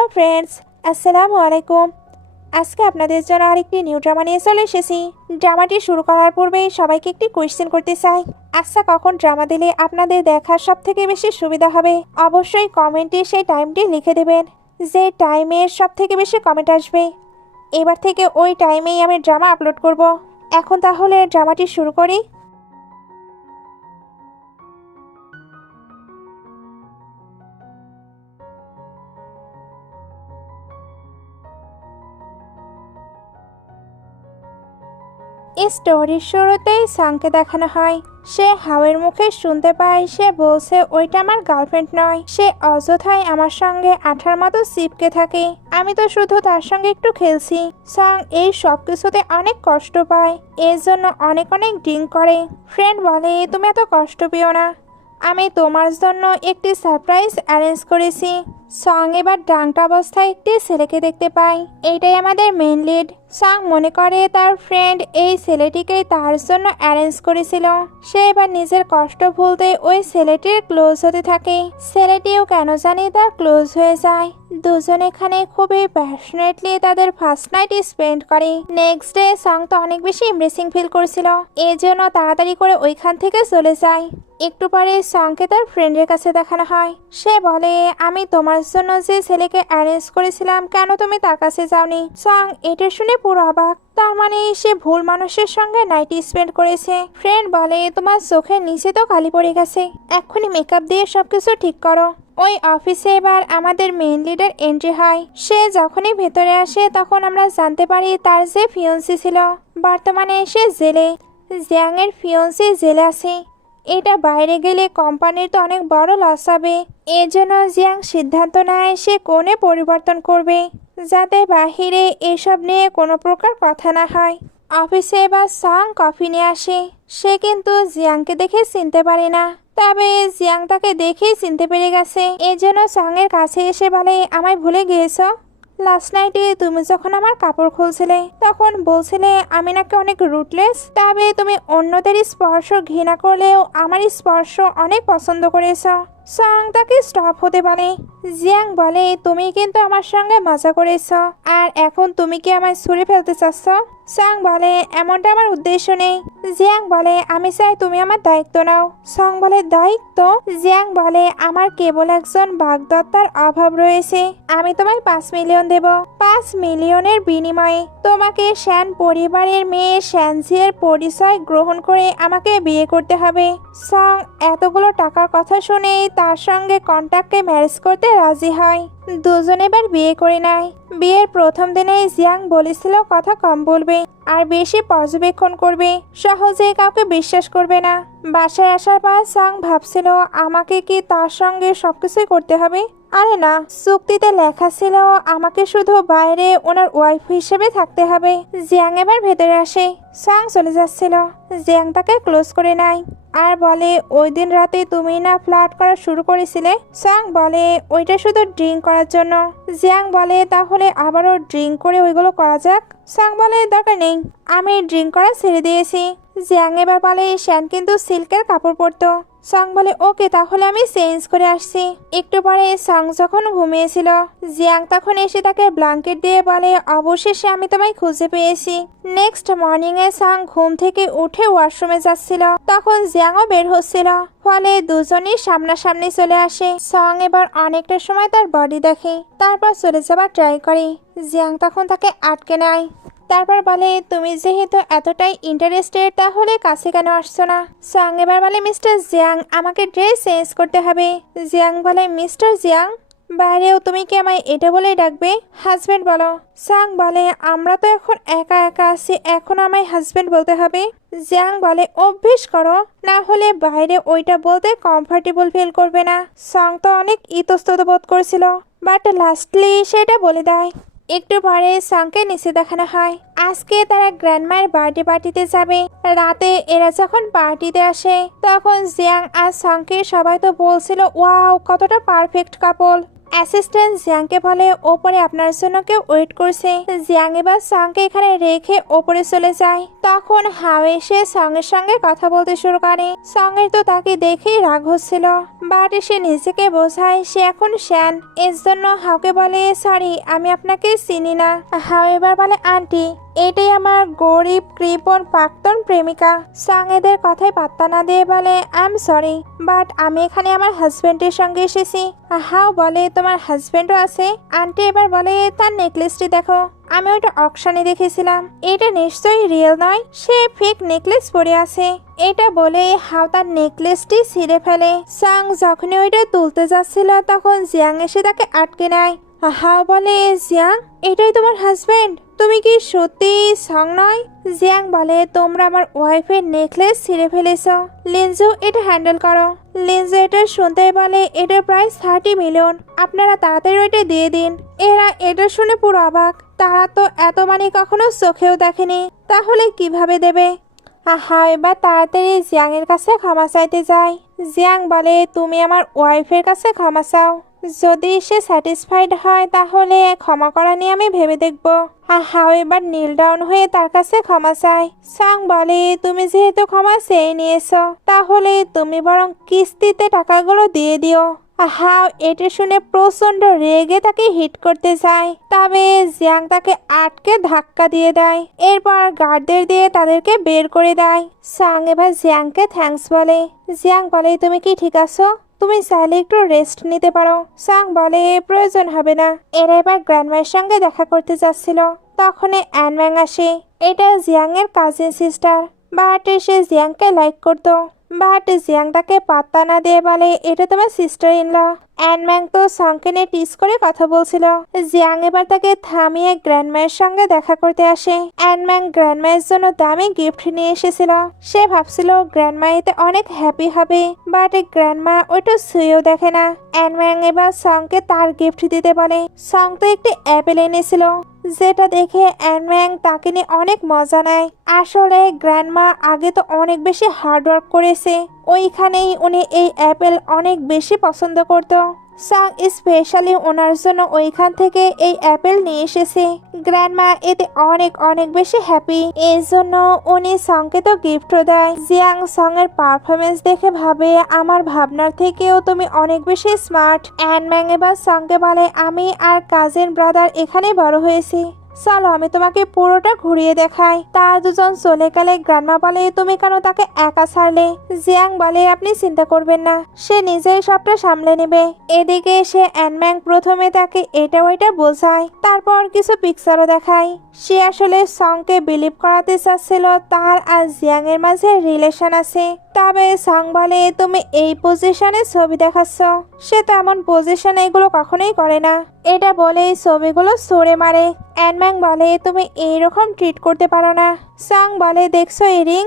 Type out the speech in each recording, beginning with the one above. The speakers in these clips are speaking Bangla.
হ্যালো ফ্রেন্ডস, আসসালামু আলাইকুম। আজকে আপনাদের জন্য আরেকটি নিউ ড্রামা নিয়ে চলে এসেছি। ড্রামাটি শুরু করার পূর্বে সবাইকে একটি কোয়েশ্চেন করতে চাই। আচ্ছা, কখন ড্রামা দিলে আপনাদের দেখার সব থেকে বেশি সুবিধা হবে? অবশ্যই কমেন্টে সেই টাইমটি লিখে দেবেন। যে টাইমের সব থেকে বেশি কমেন্ট আসবে এবার থেকে ওই টাইমেই আমি ড্রামা আপলোড করব। এখন তাহলে ড্রামাটি শুরু করি। স্টোরির শুরুতেই সাংকে দেখানো হয়। সে হাওয়ের মুখে শুনতে পায় সে বলছে ওইটা আমার গার্লফ্রেন্ড নয়, সে অযথাই আমার সঙ্গে আঠার মতো চিপকে থাকে। আমি তো শুধু তার সঙ্গে একটু খেলছি। সাং এই সব কিছুতে অনেক কষ্ট পায়, এর জন্য অনেক অনেক ড্রিঙ্ক করে। ফ্রেন্ড বলে তুমি এত কষ্ট পেও না, আমি তোমার জন্য একটি সারপ্রাইজ অ্যারেঞ্জ করেছি। সং এবার ড্রাঙ্ক অবস্থায় একটি ছেলেকে দেখতে পায়। এইটাই আমাদের মেইন লিড। সং মনে করে তার ফ্রেন্ড এই ছেলেটিকে তার জন্য অ্যারেঞ্জ করেছিল। সে এবার নিজের কষ্ট ভুলতে ওই ছেলেটির ক্লোজ হতে থাকে। ছেলেটিও কেন জানি তার ক্লোজ হয়ে যায়। দুজন এখানে খুবই প্যাশনেটলি তাদের ফার্স্ট নাইট স্পেন্ড করে। নেক্সট ডে সং তো অনেক বেশি এমব্রেসিং ফিল করছিল, এর জন্য তাড়াতাড়ি করে ওইখান থেকে চলে যায়। একটু পরে সংকে তার ফ্রেন্ডের কাছে দেখানো হয়। সে বলে আমি তোমার জন্য যে ছেলেকে অ্যারেঞ্জ করেছিলাম, কেন তুমি তার কাছে যাওনি? সং এটা শুনে পুরো অবাক। তার মানে সে ভুল মানুষের সঙ্গে নাইট স্পেন্ড করেছে। ফ্রেন্ড বলে তোমার চোখের নিচে তো কালি পড়ে গেছে, এক্ষুনি মেকআপ দিয়ে সবকিছু ঠিক করো। ওই অফিসে এবার আমাদের মেইন লিডার এন্ট্রি হয়। সে যখনই ভেতরে আসে তখন আমরা জানতে পারি তার যে ফিয়ন্সি ছিল বর্তমানে সে জেলে। জিয়াং এর ফিয়ন্সি জেলে আছে। এটা বাইরে গেলে কোম্পানির তো অনেক বড় লস হবে। এর জন্য জিয়াং সিদ্ধান্ত নেয় সে কোণে পরিবর্তন করবে, যাতে বাহিরে এসব নিয়ে কোনো প্রকার কথা না হয়। অফিসে এবার সং কফি নিয়ে আসে। সে কিন্তু জিয়াংকে দেখে চিনতে পারে না, তবে জিয়াং তাকে দেখেই চিনতে পেরে গেছে। এর জন্য সং এর কাছে এসে বলে আমায় ভুলে গিয়েছো? লাস্ট নাইটে তুমি যখন আমার কাপড় খুলছিলে তখন বলছিলে আমি নাকি অনেক রুটলেস, তবে তুমি অন্যদের স্পর্শ ঘৃণা করলেও আমার স্পর্শ অনেক পছন্দ করেছো। সং তাকে স্টপ হতে বলে। জিয়াং বলে তুমি কিন্তু আমার সঙ্গে মজা করেছো, আর এখন তুমি কি আমায় ছুঁড়ে ফেলতে চাচ্ছ? সং বলে এমনটা আমার উদ্দেশ্য নেই। জিয়াং বলে আমি চাই তুমি আমার দায়িত্ব নাও। সং বলে দায়িত্ব? জিয়াং বলে আমার কেবল একজন বাগদত্তার অভাব রয়েছে, আমি তোমায় 5 মিলিয়ন দেব। 5 মিলিয়নের বিনিময়ে তোমাকে শ্যান পরিবারের মেয়ে শ্যানজিয়ের পরিচয় গ্রহণ করে আমাকে বিয়ে করতে হবে। সং এতগুলো টাকার কথা শুনে তার সঙ্গে কন্ট্যাক্টে ম্যারেজ করতে রাজি হয়। দুজনে এবার বিয়ে করে নেয়। বিয়ের প্রথম দিনেই জিয়াং বলেছিল কথা কম বলবে আর বেশি পর্যবেক্ষণ করবে, সহজে কাউকে বিশ্বাস করবে না। বাসায় আসার পর সং ভাবছিল আমাকে কি তার সঙ্গে সবকিছুই করতে হবে? আরে না, চুক্তিতে লেখা ছিল আমাকে শুধু বাইরে ওনার ওয়াইফ হিসেবে থাকতে হবে। জিয়াং এবার ভেতরে আসে। সং চলে যাচ্ছিল, জিয়াং তাকে ক্লোজ করে নেয় আর বলে ওই দিন রাতে তুমি না ফ্লার্ট করা শুরু করেছিলে? সং বলে ওইটা শুধু ড্রিঙ্ক করার জন্য। জিয়াং বলে তাহলে আবারও ড্রিঙ্ক করে ওইগুলো করা যাক। সং বলে দরকার নেই, আমি ড্রিঙ্ক করা ছেড়ে দিয়েছি। জিয়াং এবার বলে শ্যান কিন্তু সিল্কের কাপড় পরতো। সং বলে ওকে, তাহলে আমি চেঞ্জ করে আসছি। একটু পরে সং যখন ঘুমিয়েছিল জিয়াং তখন এসে তাকে ব্ল্যাঙ্কেট দিয়ে বলে অবশেষে আমি তোমায় খুঁজে পেয়েছি। নেক্সট মর্নিং এ সং ঘুম থেকে উঠে ওয়াশরুমে যাচ্ছিল, তখন জিয়াংও বের হচ্ছিল, ফলে দুজনই সামনাসামনি চলে আসে। সং এবার অনেকটা সময় তার বডি দেখে, তারপর চলে যাবার ট্রাই করে। জিয়াং তখন তাকে আটকে নেয়, তারপর বলে তুমি যেহেতু এতটাই ইন্টারেস্টেড তাহলে কাছে কেন আসছো না? সং এবার বলে মিস্টার জিয়াং আমাকে ড্রেস চেঞ্জ করতে হবে। জিয়াং বলে মিস্টার জিয়াং? বাইরেও তুমি কি আমায় এটা বলেই ডাকবে? হাজবেন্ড বলো। সং বলে আমরা তো এখন একা একা আছি, এখন আমায় হাজবেন্ড বলতে হবে? জিয়াং বলে অভ্যেস করো, না হলে বাইরে ওইটা বলতে কমফর্টেবল ফিল করবে না। সং তো অনেক ইতস্তত বোধ করছিল, বাট লাস্টলি সেটা বলে দেয়। একটু পরে সংকে নিচে দেখানো হয়। আজকে তারা গ্র্যান্ডমায়ের বার্থডে পার্টিতে যাবে। রাতে এরা যখন পার্টিতে আসে তখন জিয়াং আর সংকে সবাই তো বলছিল ওয়াও কতটা পারফেক্ট কাপল। অ্যাসিস্ট্যান্ট জিয়াংকে বলে ওপরে আপনার জন্য কেউ ওয়েট করছে। জিয়াং এবার সংকে এখানে রেখে ওপরে চলে যায়। তখন হাও এসে সঙ্গের সঙ্গে কথা বলতে শুরু করে। সঙ্গের তো তাকে দেখেই রাগ হচ্ছিল, বাট সে নিজেকে বোঝায় সে এখন শ্যান। এর জন্য হাওকে বলে সরি, আমি আপনাকে চিনি না। হাও এবার বলে আন্টি, এটাই আমার গরিব কৃপণ প্রাক্তন প্রেমিকা। সং এদের কথায় পাত্তা না দিয়ে বলে আই এম সরি, বাট আমি এখানে আমার হাজবেন্ডের সঙ্গে এসেছি। হাও বলে তোমার হাজবেন্ডও আছে? আন্টি এবার বলে তার নেকলেসটি দেখো, আমি ওইটা অকশনে দেখেছিলাম, এটা নিশ্চয়ই রিয়েল নয়, সে ফেক নেকলেস পরে আছে। এটা বলে হাও তার নেকলেসটি ছিঁড়ে ফেলে। সাং যখনই ওইটা তুলতে যাচ্ছিল তখন জিয়াং এসে তাকে আটকে নেয়। হাও বলে জিয়াং, এটাই তোমার হাজবেন্ড? তুমি কি সত্যি সং নয়? জিয়াং বলে তোমরা আমার ওয়াইফের নেকলেস ছিঁড়ে ফেলেছ। লিনজু এটা হ্যান্ডেল করো। লিনজু এটা শুনতে বলে এটার প্রাইস 30 মিলিয়ন, আপনারা তাড়াতাড়ি ওইটা দিয়ে দিন। এরা এটা শুনে পুরো অবাক, তারা তো এত মানি কখনো চোখেও দেখেনি, তাহলে কিভাবে দেবে? হাও এবার তাড়াতাড়ি জিয়াং এর কাছে ক্ষমা চাইতে যায়। জিয়াং বলে তুমি আমার ওয়াইফের কাছে ক্ষমা চাও, যদি সে স্যাটিসফাইড হয় তাহলে ক্ষমা করা নিয়ে আমি ভেবে দেখব। হাও এবার নীল ডাউন হয়ে তার কাছে ক্ষমা চায়। সাং বলে তুমি যেহেতু ক্ষমা চেয়ে নিয়েছো, তাহলে তুমি বরং কিস্তিতে টাকাগুলো দিয়ে দিও। হাও এটা শুনে প্রচন্ড রেগে তাকে হিট করতে যায়, তবে জিয়াং তাকে আটকে ধাক্কা দিয়ে দেয়। এরপর গার্ডদের দিয়ে তাদেরকে বের করে দেয়। সাং এবার জিয়াংকে থ্যাঙ্কস বলে। জিয়াং বলে তুমি কি ঠিক আছো? তুমি চাইলে একটু রেস্ট নিতে পারো। সাং বলে প্রয়োজন হবে না। এরা এবার গ্র্যান্ডমায়ের সঙ্গে দেখা করতে যাচ্ছিল, তখন অ্যানম্যাং আসে। এটা জিয়াং এর কাজিন সিস্টার, বাট সে জিয়াংকে লাইক করতো, বাট জিয়াং তাকে পাত্তা না দিয়ে বলে এটা তোমার সিস্টার ইন ল। অ্যানম্যাং তো সংকে নিয়ে টিস করে কথা বলছিল। জিয়াং এবার তাকে থামিয়ে গ্র্যান্ডমায়ের সঙ্গে দেখা করতে আসে। অ্যানম্যাং গ্র্যান্ডমায়ের জন্য দামি গিফট নিয়ে এসেছিল। সে ভাবছিল গ্র্যান্ডমা এতে অনেক হ্যাপি হবে, বাট গ্র্যান্ডমা ওইটা ছুঁয়েও দেখে না। অ্যানম্যাং এবার সংকে তার গিফট দিতে বলে। সং তো একটি অ্যাপেল এনেছিল, যেটা দেখে অ্যানম্যাং তাকে নিয়ে অনেক মজা নেয়। আসলে গ্র্যান্ডমা আগে তো অনেক বেশি হার্ডওয়ার্ক করেছে, ওইখানেই উনি এই অ্যাপেল অনেক বেশি পছন্দ করত। সাং স্পেশালি ওনার জন্য ওইখান থেকে এই অ্যাপেল নিয়ে এসেছে। গ্র্যান্ডমা এতে অনেক অনেক বেশি হ্যাপি, এর জন্য উনি সংকে তো গিফটও দেয়। জিয়াং সং এর পারফরমেন্স দেখে ভাবে আমার ভাবনার থেকেও তুমি অনেক বেশি স্মার্ট। অ্যানম্যাং এবার সংকে বলে আমি আর কাজিন ব্রাদার এখানে বড় হয়েছি, চলো আমি তোমাকে পুরোটা ঘুরিয়ে দেখাই। তারা দুজন চলে গেলে গ্র্যান্ডমা বলে তুমি কেন তাকে একা ছাড়লে? জিয়াং বলে আপনি চিন্তা করবেন না, সে নিজেই সবটা সামলে নেবে। এদিকে সে অ্যানম্যাং প্রথমে তাকে এটা ওইটা বোঝায়, তারপর কিছু পিকচারও দেখায়। সে আসলে সংকে বিলিভ করাতে চাচ্ছিল তার আর জিয়াং এর মাঝে রিলেশন আছে। তবে সং বলে তুমি এই পজিশনে ছবি দেখাচ্ছ, সে তো এমন পজিশনে এগুলো কখনোই করে না। এটা বলেই ছবিগুলো সরে মারে। অ্যানম্যাং বলে তুমি এইরকম ট্রিট করতে পারো না। সং বলে দেখছো এই রিং,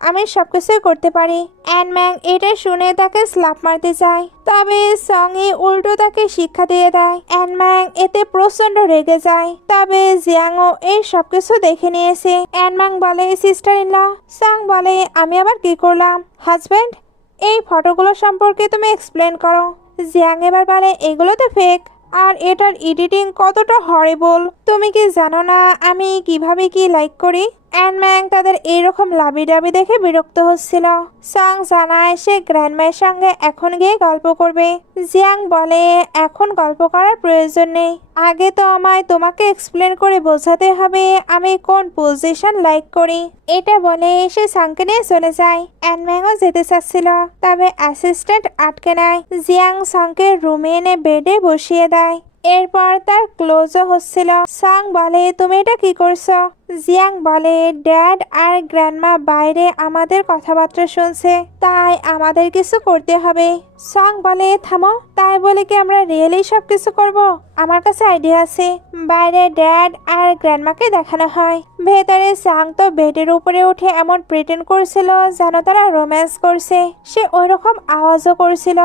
আমি সবকিছুই করতে পারি। অ্যানম্যাং এটা শুনে তাকে স্ল্যাপ মারতে চায়, তবে সঙ্গে উল্টো তাকে শিক্ষা দিয়ে দেয়। অ্যানম্যাং এতে প্রচন্ড রেগে যায়, তবে জিয়াংও এই সবকিছু দেখে নিয়েছে। অ্যানম্যাং বলে সিস্টার ইন ল। সং বলে আমি আবার কি করলাম? হাজব্যান্ড, এই ফটোগুলো সম্পর্কে তুমি এক্সপ্লেন করো। জিয়াং এবার বলে এগুলো তো ফেক, আর এটার এডিটিং কতটা হরিবল, তুমি কি জানো না আমি কিভাবে কি লাইক করি? অ্যানম্যাং তাদের এইরকম লাবিডাবি দেখে বিরক্ত হচ্ছিল। সং জানায় সে গ্র্যান্ডমায়ের সঙ্গে এখন গিয়ে গল্প করবে। জিয়াং বলে এখন গল্প করার প্রয়োজন নেই, আগে তো আমায় তোমাকে এক্সপ্লেন করে বোঝাতে হবে আমি কোন পজিশন লাইক করি। এটা বলে সে সংকে নিয়ে চলে যায়। অ্যানম্যাংও যেতে চাচ্ছিল, তবে অ্যাসিস্ট্যান্ট আটকে নেয়। জিয়াং সংকে রুমে এনে বেডে বসিয়ে দেয়। এরপর তার ক্লোজও হচ্ছিল। সং বলে তুমি এটা কি করছো? জিয়াং বলে ড্যাড আর গ্র্যান্ডমা বাইরে আমাদের কথাবার্তা শুনছে, তাই আমাদের কিছু করতে হবে। সং বলে থামো, তাই বলে কি আমরা রিয়েলি সব কিছু করবো? আমার কাছে আইডিয়া আছে। বাইরে ড্যাড আর গ্র্যান্ডমাকে দেখানো হয়, ভেতরে সাং তো বেডের উপরে উঠে এমন প্রিটেন্ড করছিল যেন তারা রোম্যান্স করছে। সে ওইরকম আওয়াজও করছিল।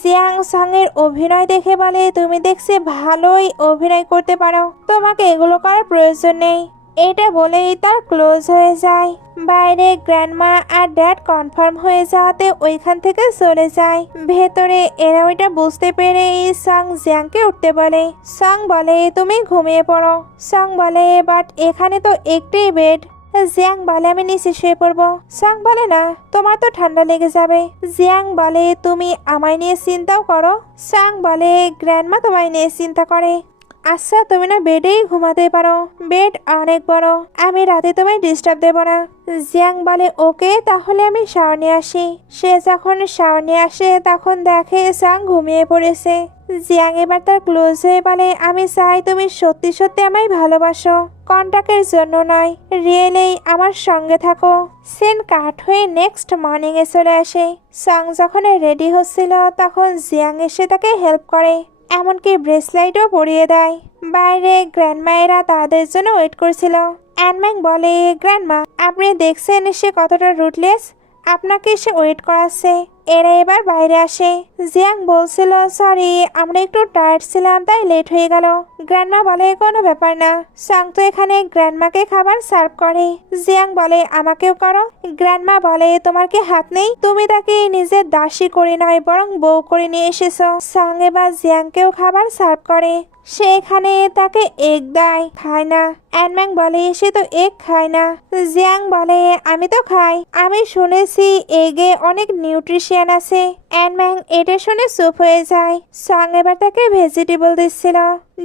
জিয়াং সং এর অভিনয় দেখে বলে তুমি দেখছি ভালোই অভিনয় করতে পারো, তোমাকে এগুলো করার প্রয়োজন নেই। এটা বলেই তার ক্লোজ হয়ে যায়। বাইরে গ্র্যান্ডমা আর ড্যাড কনফার্ম হয়ে যাওয়াতে ওইখান থেকে চলে যায়। ভেতরে এরা ওইটা বুঝতে পেরে সং জিয়াংকে উঠতে বলে। সং বলে তুমি ঘুমিয়ে পড়ো। সং বলে বাট এখানে তো একটাই বেড। জিয়াং বলে আমি নিচে শুয়ে পড়বো। সং বলে না, তোমার তো ঠান্ডা লেগে যাবে। জিয়াং বলে তুমি আমায় নিয়ে চিন্তাও করো। সং বলে গ্র্যান্ডমা তোমায় নিয়ে চিন্তা করে। আচ্ছা তুমি না বেডেই ঘুমাতে পারো, বেড অনেক বড়, আমি রাতে তোমায় ডিস্টার্ব দেব না। জিয়াং বলে ওকে, তাহলে আমি শাওয়ার নিয়ে আসি। সে যখন শাওয়ার নিয়ে আসে তখন দেখে সাং ঘুমিয়ে পড়েছে। জিয়াং এবার তার ক্লোজ হয়ে বলে আমি চাই তুমি সত্যি সত্যি আমায় ভালোবাসো, কন্টাক্টের জন্য নয়, রিয়েলেই আমার সঙ্গে থাকো। সিন কাট হয়ে নেক্সট মর্নিং এ চলে আসে। সাং যখন রেডি হচ্ছিল তখন জিয়াং এসে তাকে হেল্প করে, এমনকি ব্রেসলাইটও পরিয়ে দেয়। বাইরে গ্র্যান্ডমায়েরা তাদের জন্য ওয়েট করছিল। অ্যানম্যাং বলে গ্র্যান্ডমা আপনি দেখছেন সে কতটা রুটলেস, আপনাকে সে ওয়েট করাচ্ছে। এরা এবার বাইরে আসে। জিয়াং বলছিল সরি আমরা একটু টায়ার্ড ছিলাম তাই লেট হয়ে গেল। গ্র্যান্ডমা বলে কোনো ব্যাপার না, সাং তো এখানে গ্র্যান্ডমাকে খাবার সার্ভ করে। জিয়াং বলে আমাকেও করো। গ্র্যান্ডমা বলে তোমার কি হাত নেই, তুমি তাকে নিজের দাসী করে নয় বরং বউ করে নিয়ে এসেছো। সাং এবার জিয়াংকেও খাবার সার্ভ করে। সে এখানে তাকে এগ দেয়, খায় না। অ্যানম্যাং বলে সে তো এগ খায় না। জিয়াং বলে আমি তো খাই, আমি শুনেছি এগে অনেক নিউট্রিশন আছে। অ্যানম্যাং এটা শুনে চুপ হয়ে যায়। সাং এবার তাকে ভেজিটেবল দিচ্ছিল।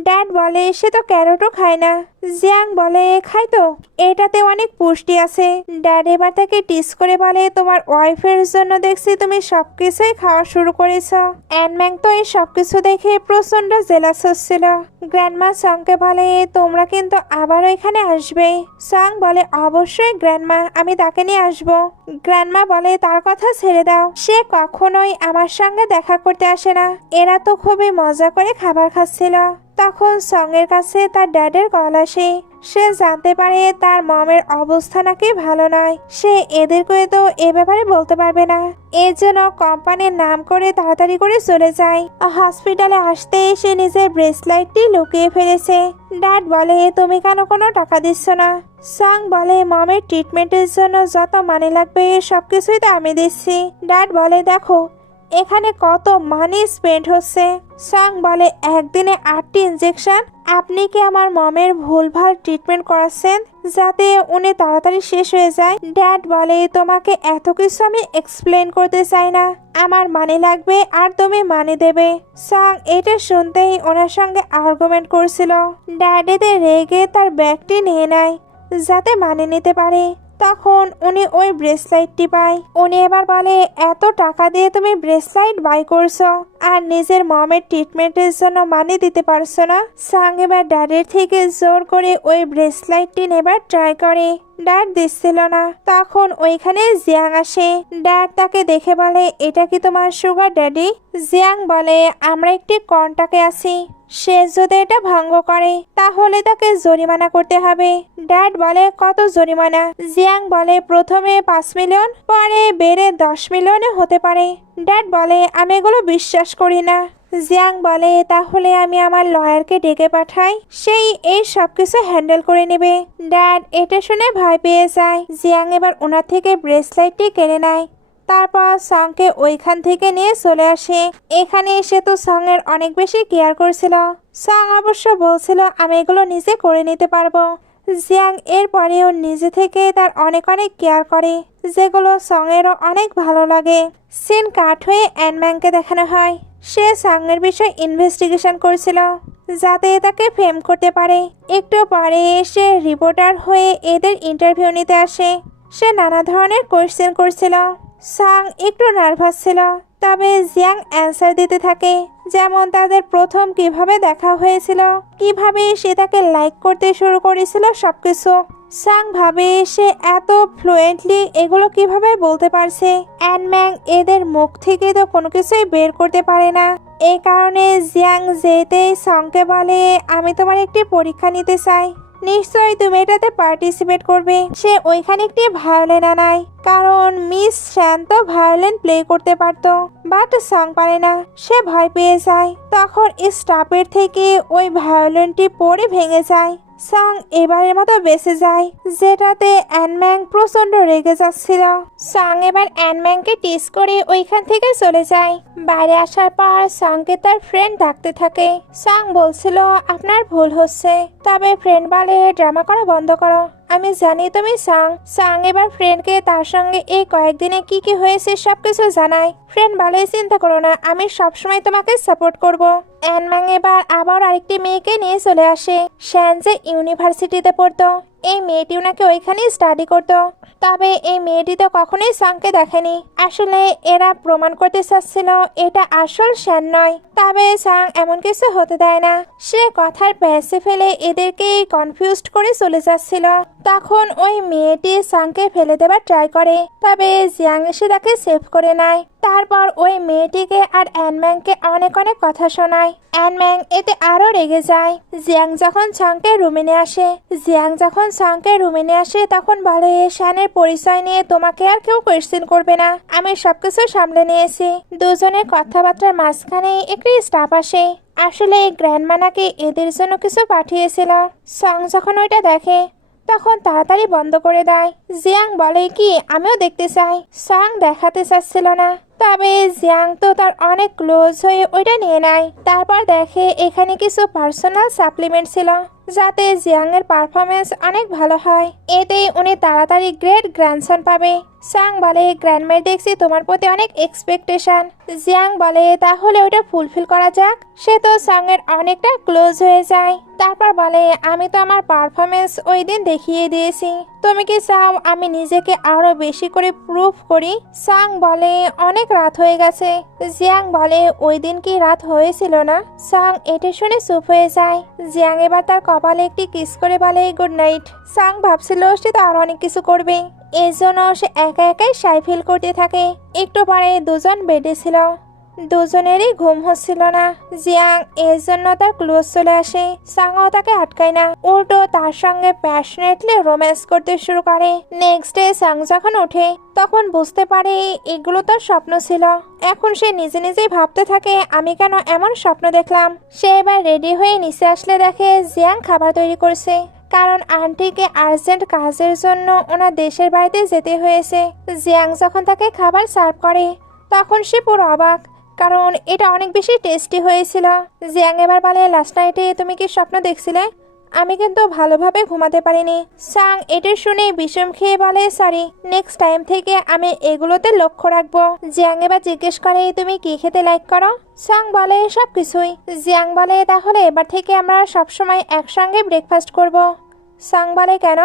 ড্যাড বলে সে তো ক্যারটও খায় না। জিয়াং বলে খাই তো, এটাতে অনেক পুষ্টি আছে। ড্যাড এবার তাকে টিস করে বলে তোমার ওয়াইফের জন্য দেখছি তুমি সবকিছুই খাওয়া শুরু করেছ। অ্যানম্যাং তো এই সবকিছু দেখে প্রচন্ড জেলাস হচ্ছিল। গ্র্যান্ডমা সাংকে বলে তোমরা কিন্তু আবারও এখানে আসবে। সাং বলে অবশ্যই গ্র্যান্ডমা, আমি তাকে নিয়ে আসবো। গ্র্যান্ডমা বলে তার কথা ছেড়ে দাও, সে কখনোই আমার সঙ্গে দেখা করতে আসে না। এরা তো খুবই মজা করে খাবার খাচ্ছিল। তখন সঙ্গের কাছে তার ড্যাডের কল আসে। সে জানতে পারে তার মমের অবস্থা নাকি ভালো নয়। সে এদেরকে তো এ ব্যাপারে বলতে পারবে না, এর জন্য কোম্পানির নাম করে তাড়াতাড়ি করে চলে যায়। হসপিটালে আসতে সে নিজের ব্রেসলাইটটি লুকিয়ে ফেলেছে। ড্যাড বলে তুমি কেন কোনো টাকা দিচ্ছ না? সাং বলে মমের ট্রিটমেন্টের জন্য যত মানি লাগবে সবকিছুই তো আমি দিচ্ছি। ড্যাড বলে দেখো এখানে কত মানি স্পেন্ড হচ্ছে। সাং বলে একদিনে 8টি ইনজেকশন, আপনি কি আমার মমের ভুলভাল ট্রিটমেন্ট করাচ্ছেন যাতে উনি তাড়াতাড়ি শেষ হয়ে যায়? ড্যাড বলে তোমাকে এত কিছু আমি এক্সপ্লেন করতে চাই না, আমার মানি লাগবে আর তুমি মানি দেবে। সাং এটা শুনতেই ওনার সঙ্গে আর্গুমেন্ট করছিল। ড্যাড এতে রেগে তার ব্যাগটি নিয়ে নেয় যাতে মানি নিতে পারে। তখন উনি ওই ব্রেসলাইটটি পায়। উনি এবার বলে এত টাকা দিয়ে তুমি ব্রেসলাইট বাই করছো আর নিজের মমের ট্রিটমেন্টের জন্য মানি দিতে পারছো না। সাং এবার ড্যাডের থেকে জোর করে ওই ব্রেসলাইটটি নেবার ট্রাই করে। ড্যাড দিচ্ছিল না। তখন ওইখানে জিয়াং আসে। ড্যাড তাকে দেখে বলে এটা কি তোমার সুগার ড্যাডি? জিয়াং বলে আমরা একটি কন্টাক্টে আছি, সে যদি এটা ভঙ্গ করে তাহলে তাকে জরিমানা করতে হবে। ড্যাড বলে কত জরিমানা? জিয়াং বলে প্রথমে 5 মিলিয়ন, পরে বেড়ে 10 মিলিয়নে হতে পারে। ড্যাড বলে আমি এগুলো বিশ্বাস করি না। জিয়াং বলে তাহলে আমি আমার লয়ারকে ডেকে পাঠাই, সেই এই সবকিছু হ্যান্ডেল করে নেবে। ড্যাড এটা শুনে ভয় পেয়ে যায়। জিয়াং এবার ওনার থেকে ব্রেসলাইটটি কেড়ে নেয়। তারপর সংকে ওইখান থেকে নিয়ে চলে আসে। এখানে এসে তো সঙের অনেক বেশি কেয়ার করছিল। সং অবশ্য বলছিল আমি এগুলো নিজে করে নিতে পারবো। জিয়াং এরপরেও নিজে থেকে তার অনেক অনেক কেয়ার করে, যেগুলো সঙেরও অনেক ভালো লাগে। সিন কাট হয়ে অ্যানম্যাংকে দেখানো হয়। সে সঙের বিষয়ে ইনভেস্টিগেশন করছিল যাতে তাকে ফেম করতে পারে। একটু পরে সে রিপোর্টার হয়ে এদের ইন্টারভিউ নিতে আসে। সে নানা ধরনের কোয়েশ্চেন করছিল। সাং একটু নার্ভাস ছিল, তবে জিয়াং অ্যান্সার দিতে থাকে, যেমন তাদের প্রথম কিভাবে দেখা হয়েছিল, কিভাবে সে তাকে লাইক করতে শুরু করেছিল সবকিছু। সাং ভাবে সে এত ফ্লুয়েন্টলি এগুলো কিভাবে বলতে পারছে। অ্যানম্যাং এদের মুখ থেকে তো কোনো কিছুই বের করতে পারে না। এই কারণে জিয়াং যেতেই সংকে বলে আমি তোমার একটি পরীক্ষা নিতে চাই, নিশ্চয়ই তুমি এটাতে পার্টিসিপেট করবে। সে ওইখানে একটি ভায়োলিন আনায়, কারণ মিস শ্যান তো ভায়োলিন প্লে করতে পারতো, বাট সং পারে না। সে ভয় পেয়ে যায়। তখন স্টাফের থেকে ওই ভায়োলিনটি পড়ে ভেঙে যায়। সাং এবারের মতো বেঁচে যায়, যেটাতে অ্যানম্যাং প্রচন্ড রেগে যাচ্ছিল। সাং এবার অ্যানম্যাংকে টিস করে ওইখান থেকে চলে যায়। বাইরে আসার পর সাংকে তার ফ্রেন্ড ডাকতে থাকে। সাং বলছিল আপনার ভুল হচ্ছে, তবে ফ্রেন্ড বলে ড্রামা করা বন্ধ করো, আমি জানি তুমি সাং। সাং এবার ফ্রেন্ডকে তার সঙ্গে এই কয়েকদিনে কি কি হয়েছে সবকিছু জানায়। ফ্রেন্ড বলে চিন্তা করো না, আমি সবসময় তোমাকে সাপোর্ট করব। অ্যানম্যাং এবার আবার আরেকটি মেয়েকে নিয়ে চলে আসে। শ্যান যে ইউনিভার্সিটিতে পড়তো, এই মেয়েটিও নাকি ওইখানেই স্টাডি করতো, তবে এই মেয়েটি তো কখনোই সাংকে দেখেনি। আসলে এরা প্রমাণ করতে চাচ্ছিল এটা আসল শ্যান নয়, তবে সাং এমন কিছু হতে দেয় না। সে কথার প্যাসে ফেলে এদেরকে কনফিউজড করে চলে যাচ্ছিল। তখন ওই মেয়েটি সাংকে ফেলে দেবার ট্রাই করে, তবে জিয়াং এসে তাকে সেভ করে নেয়। তারপর ওই মেয়েটিকে আর অ্যানম্যাংকে অনেক অনেক কথা শোনায়। অ্যানম্যাং এতে আরো রেগে যায়। জিয়াং যখন সাংকে রুমে নিয়ে আসে তখন বলে শ্যানের পরিচয় নিয়ে তোমাকে আর কেউ কোয়েশ্চেন করবে না, আমি সবকিছু সামলে নিয়েছি। দুজনের কথাবার্তার মাঝখানে একটি স্টাফ আসে। আসলে গ্র্যান্ডমা নাকি এদের জন্য কিছু পাঠিয়েছিল। সাং যখন ওইটা দেখে তখন তাড়াতাড়ি বন্ধ করে দেয়। জিয়াং বলে কি আমিও দেখতে চাই। সাং দেখাতে চাচ্ছিল না, তবে জিয়াং তো তার অনেক ক্লোজ হয়ে ওইটা নিয়ে নেয়। তারপর দেখে এখানে কিছু পার্সোনাল সাপ্লিমেন্ট ছিল, যাতে জিয়াং এর পারফরমেন্স অনেক ভালো হয়। এতেই উনি তাড়াতাড়ি গ্রেট গ্র্যান্ডসন পাবে। সাং বলে গ্র্যান্ডমার দেখছি তোমার প্রতি অনেক এক্সপেকটেশন। জিয়াং বলে তাহলে ওটা ফুলফিল করা যাক। সে তো সাং এর অনেকটা ক্লোজ হয়ে যায়। তারপর বলে আমি তো আমার পারফরমেন্স ওই দিন দেখিয়ে দিয়েছি, তুমি কি চাও আমি নিজেকে আরো বেশি করে প্রুফ করি? সাং বলে অনেক রাত হয়ে গেছে। জিয়াং বলে ওই দিন কি রাত হয়েছিল না? সাং এটা শুনে চুপ হয়ে যায়। জিয়াং এবার তার কপালে একটি কিস করে বলে গুড নাইট। সাং ভাবছিল সে তো আরো অনেক কিছু করবে, এই জন্য সে একা একাই সাই ফিল করতে থাকে। একটু পরে দুজন বেডে ছিল, দুজনেরই ঘুম হচ্ছিল না। জিয়াং এর জন্য তার ক্লোজ চলে আসে। সাংও তাকে আটকায় না, উল্টো তার সঙ্গে প্যাশনেটলি রোম্যান্স করতে শুরু করে। নেক্সট ডে সাং যখন ওঠে তখন বুঝতে পারে এগুলো তার স্বপ্ন ছিল। এখন সে নিজে নিজেই ভাবতে থাকে আমি কেন এমন স্বপ্ন দেখলাম। সে এবার রেডি হয়ে নিচে আসলে দেখে জিয়াং খাবার তৈরি করছে, কারণ আন্টিকে আর্জেন্ট কাজের জন্য ওনার দেশের বাড়িতে যেতে হয়েছে। জিয়াং যখন তাকে খাবার সার্ভ করে তখন সে পুরো অবাক, কারণ এটা অনেক বেশি টেস্টি হয়েছিল। জিয়াং এবার বলে লাস্ট নাইটে তুমি কি স্বপ্ন দেখছিলে? আমি কিন্তু ভালোভাবে ঘুমাতে পারিনি। সাং এটা শুনে বিষম খেয়ে বলে সরি, নেক্সট টাইম থেকে আমি এগুলোতে লক্ষ্য রাখবো। জিয়াং এবার জিজ্ঞেস করে তুমি কি খেতে লাইক করো? সাং বলে সবকিছুই। জিয়াং বলে তাহলে এবার থেকে আমরা সবসময় একসঙ্গে ব্রেকফাস্ট করব। সাং বলে কেন?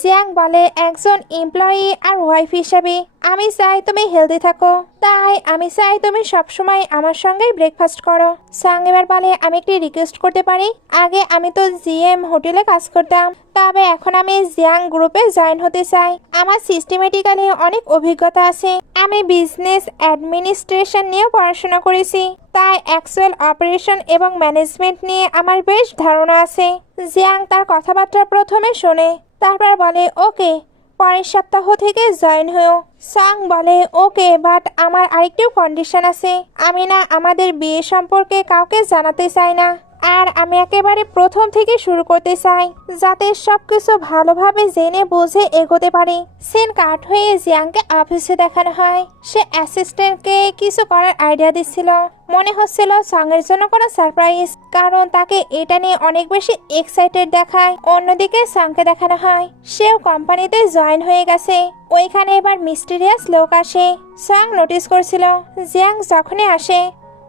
জিয়াং বলে একজন এমপ্লয়ি আর ওয়াইফ হিসেবে আমি চাই তুমি হেলদি থাকো, তাই আমি চাই তুমি সবসময় আমার সঙ্গেই ব্রেকফাস্ট করো। সাং এবার বলে আমি একটি রিকোয়েস্ট করতে পারি? আগে আমি তো জিএম হোটেলে কাজ করতাম, তবে এখন আমি জিয়াং গ্রুপে জয়েন হতে চাই। আমার সিস্টেমেটিক্যালি অনেক অভিজ্ঞতা আছে, আমি বিজনেস অ্যাডমিনিস্ট্রেশন নিয়ে পড়াশোনা করেছি, তাই অ্যাকচুয়াল অপারেশন এবং ম্যানেজমেন্ট নিয়ে আমার বেশ ধারণা আছে। জিয়াং তার কথাবার্তা প্রথমে শোনে, তারপর বলে ওকে, পরের সপ্তাহ থেকে জয়েন হও। সাং বলে ওকে, বাট আমার আরেকটিও কন্ডিশন আছে, আমি না আমাদের বিয়ে সম্পর্কে কাউকে জানাতে চাই না, আর আমি একেবারে প্রথম থেকে শুরু করতে চাই, যাতে সবকিছু ভালোভাবে জেনে বুঝে এগোতে পারি। সিন কাট হয়ে জিয়াংকে অফিসে দেখানো হয়। সে অ্যাসিস্ট্যান্টকে কিছু করার আইডিয়া দিচ্ছিল, মনে হচ্ছিল সাংয়ের জন্য কোনো সারপ্রাইজ, কারণ তাকে এটা নিয়ে অনেক বেশি এক্সাইটেড দেখায়। অন্যদিকে সাংকে দেখানো হয় সেও কোম্পানিতে জয়েন হয়ে গেছে। ওইখানে এবার মিস্টিরিয়াস লোক আসে। সাং নোটিস করছিল জিয়াং যখনই আসে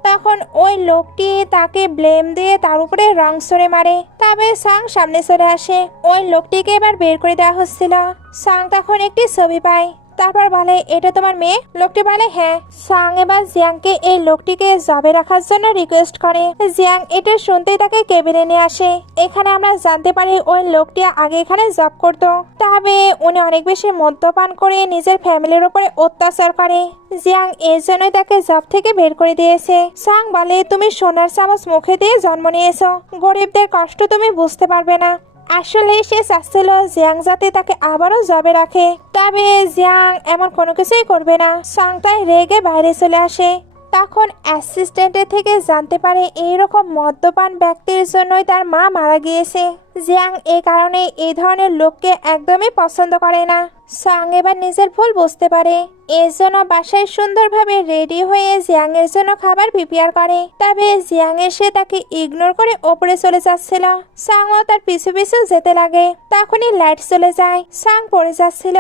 তখন ওই লোকটি তাকে ব্লেম দিয়ে তার উপরে রং সরে মারে, তবে সাং সামনে চলে আসে। ওই লোকটিকে এবার বের করে দেওয়া হচ্ছিল। সাং তখন একটি ছবি পায়, তারপর বলে এটা তোমার মেয়ে? লোকটি বলে হ্যাঁ। সাং এবার জিয়াংকে এই লোকটিকে জবে রাখার জন্য রিকোয়েস্ট করে। জিয়াং এটা শুনতেই তাকে কেবিনে নিয়ে আসে। এখানে আমরা জানতে পারি ওই লোকটি আগে এখানে জব করতো, তবে উনি অনেক বেশি মদ্যপান করে নিজের ফ্যামিলির উপরে অত্যাচার করে। জিয়াং এর জন্যই তাকে জব থেকে বের করে দিয়েছে। সাং বলে তুমি সোনার চামচ মুখে দিয়ে জন্ম নিয়েছো, গরিবদের কষ্ট তুমি বুঝতে পারবে না। আসলে সে চাচ্ছিল জিয়াং যাতে তাকে আবারও জবে রাখে, তবে জিয়াং এমন কোনো কিছুই করবে না। সাং তাই রেগে বাইরে চলে আসে। তখন অ্যাসিস্ট্যান্টের থেকে জানতে পারে এইরকম মদ্যপান ব্যক্তির জন্যই তার মা মারা গিয়েছে। জিয়াং এই কারণে এই ধরনের লোককে একদমই পছন্দ করে না। সাং এবার নিজের ভুল বুঝতে পারে, এর জন্য বাসায় সুন্দরভাবে রেডি হয়ে জিয়াং এর জন্য খাবার প্রিপেয়ার করে। তবে জিয়াং এসে তাকে ইগনোর করে ওপরে চলে যাচ্ছিল। সাংও তার পিছু পিছু যেতে লাগে। তখনই লাইট চলে যায়, সাং পড়ে যাচ্ছিল।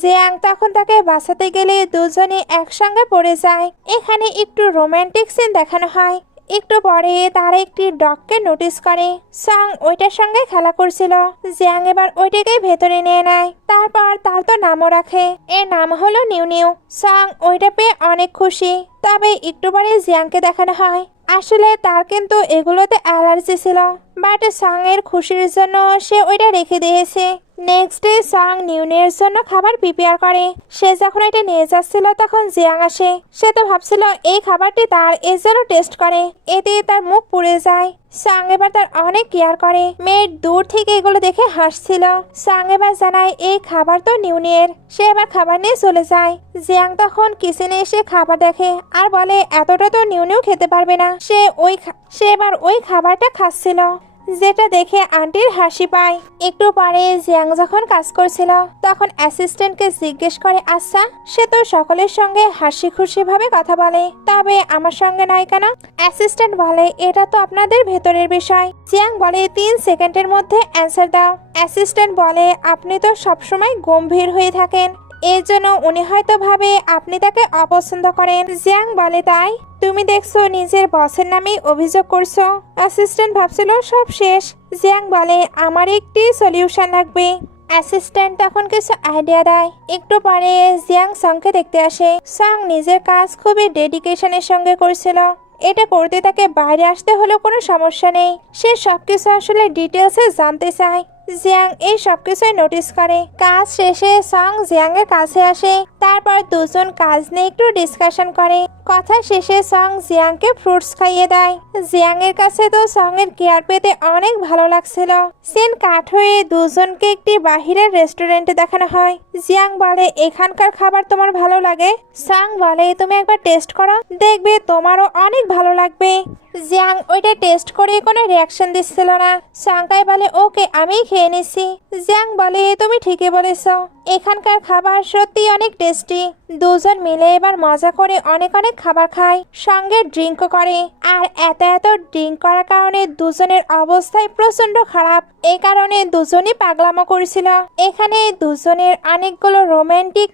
জিয়াং তখন তাকে বাঁচাতে গেলে দুজনে একসঙ্গে পড়ে যায়। এখানে একটু রোমান্টিক সিন দেখানো হয়। একটু পরে তারা একটি ডগকে নোটিস করে। সাং ওইটার সঙ্গে খেলা করছিল। জিয়াং এবার ওইটাকে ভেতরে নিয়ে নেয়। তারপর তার তো নামও রাখে, এর নাম হলো নিউ নিউ। সাং ওইটা পেয়ে অনেক খুশি। তবে একটু পরে জিয়াংকে দেখানো হয় আসলে তার কিন্তু এগুলোতে অ্যালার্জি ছিল, বাট সাং এর খুশির জন্য সে ওইটা রেখে দিয়েছে। নেক্সট ডে সাং নিউনের জন্য খাবার প্রিপেয়ার করে। সে যখন এটা নিয়ে যাচ্ছিল তখন জিয়াং আসে। সে তো ভাবছিল এই খাবারটি তার, এর জন্য টেস্ট করে, এতে তার মুখ পুড়ে যায়। সাং এবার তার অনেক কেয়ার করে। মেয়ের দূর থেকে এগুলো দেখে হাসছিল। সাং এবার জানায় এই খাবার তো নিউনের। সে এবার খাবার নিয়ে চলে যায়। জিয়াং তখন কিচেনে এসে খাবার দেখে আর বলে এতটা তো নিউ খেতে পারবে না। সে এবার ওই খাবারটা খাচ্ছিল, যেটা দেখে আন্টির হাসি পায়। একটু পরে জিয়াং যখন কাজ করছিল তখন অ্যাসিস্ট্যান্টকে জিজ্ঞেস করে আচ্ছা, সে তো সকলের সঙ্গে হাসি খুশি ভাবে কথা বলে, তবে আমার সঙ্গে নয় কেন? অ্যাসিস্ট্যান্ট বলে এটা তো আপনাদের ভেতরের বিষয়। জিয়াং বলে 3 সেকেন্ডের মধ্যে অ্যান্সার দাও। অ্যাসিস্ট্যান্ট বলে আপনি তো সবসময় গম্ভীর হয়ে থাকেন, এর জন্য উনি হয়তো ভাবে আপনি তাকে অপছন্দ করেন। জিয়াং বলে তাই? তুমি দেখছো নিজের বসের নামে অভিযোগ করছো। অ্যাসিস্ট্যান্ট ভাবছিল সব শেষ। জিয়াং বলে আমার একটি সলিউশন লাগবে। অ্যাসিস্ট্যান্ট তখন কিছু আইডিয়া দেয়। একটু পরে জিয়াং সংকে দেখতে আসে। সং নিজের কাজ খুবই ডেডিকেশনের সঙ্গে করছিল। এটা করতে তাকে বাইরে আসতে হলেও কোনো সমস্যা নেই। সে সবকিছু আসলে ডিটেলসে জানতে চায়। জিয়াং এই সবকিছুই নোটিস করে। কাজ শেষে সং জিয়াং এর কাছে আসে। তারপর দুজন কাজ নিয়ে একটু ডিসকাশন করে। কথা শেষে সং জিয়াংকে ফ্রুটস খাইয়ে দেয়। জিয়াং এর কাছে তো সং এর কেয়ার পেতে অনেক ভালো লাগছিল। সিন কাট হয়ে দুজনকে একটি বাহিরের রেস্টুরেন্টে দেখানো হয়। জিয়াং বলে এখানকার খাবার তোমার ভালো লাগে? সং বলে তুমি একবার টেস্ট করো, দেখবে তোমারও অনেক ভালো লাগবে। জিয়াং ওইটা টেস্ট করে কোনো রিয়াকশন দিচ্ছিল না। সাংকাই বলে ওকে আমি খেয়ে নিচ্ছি। জিয়াং বলে তুমি ঠিকই বলেছো, এখানকার খাবার সত্যি অনেক টেস্টি। দুজন মিলে এবার মজা করে অনেক অনেক খাবার খায়, সঙ্গে ড্রিঙ্কও করে। আর এত ড্রিঙ্ক করার কারণে দুজনের অবস্থায় প্রচন্ড খারাপ। এই কারণে দুজনই পাগলামো করেছিল। এখানে দুজনের অনেকগুলো রোমান্টিক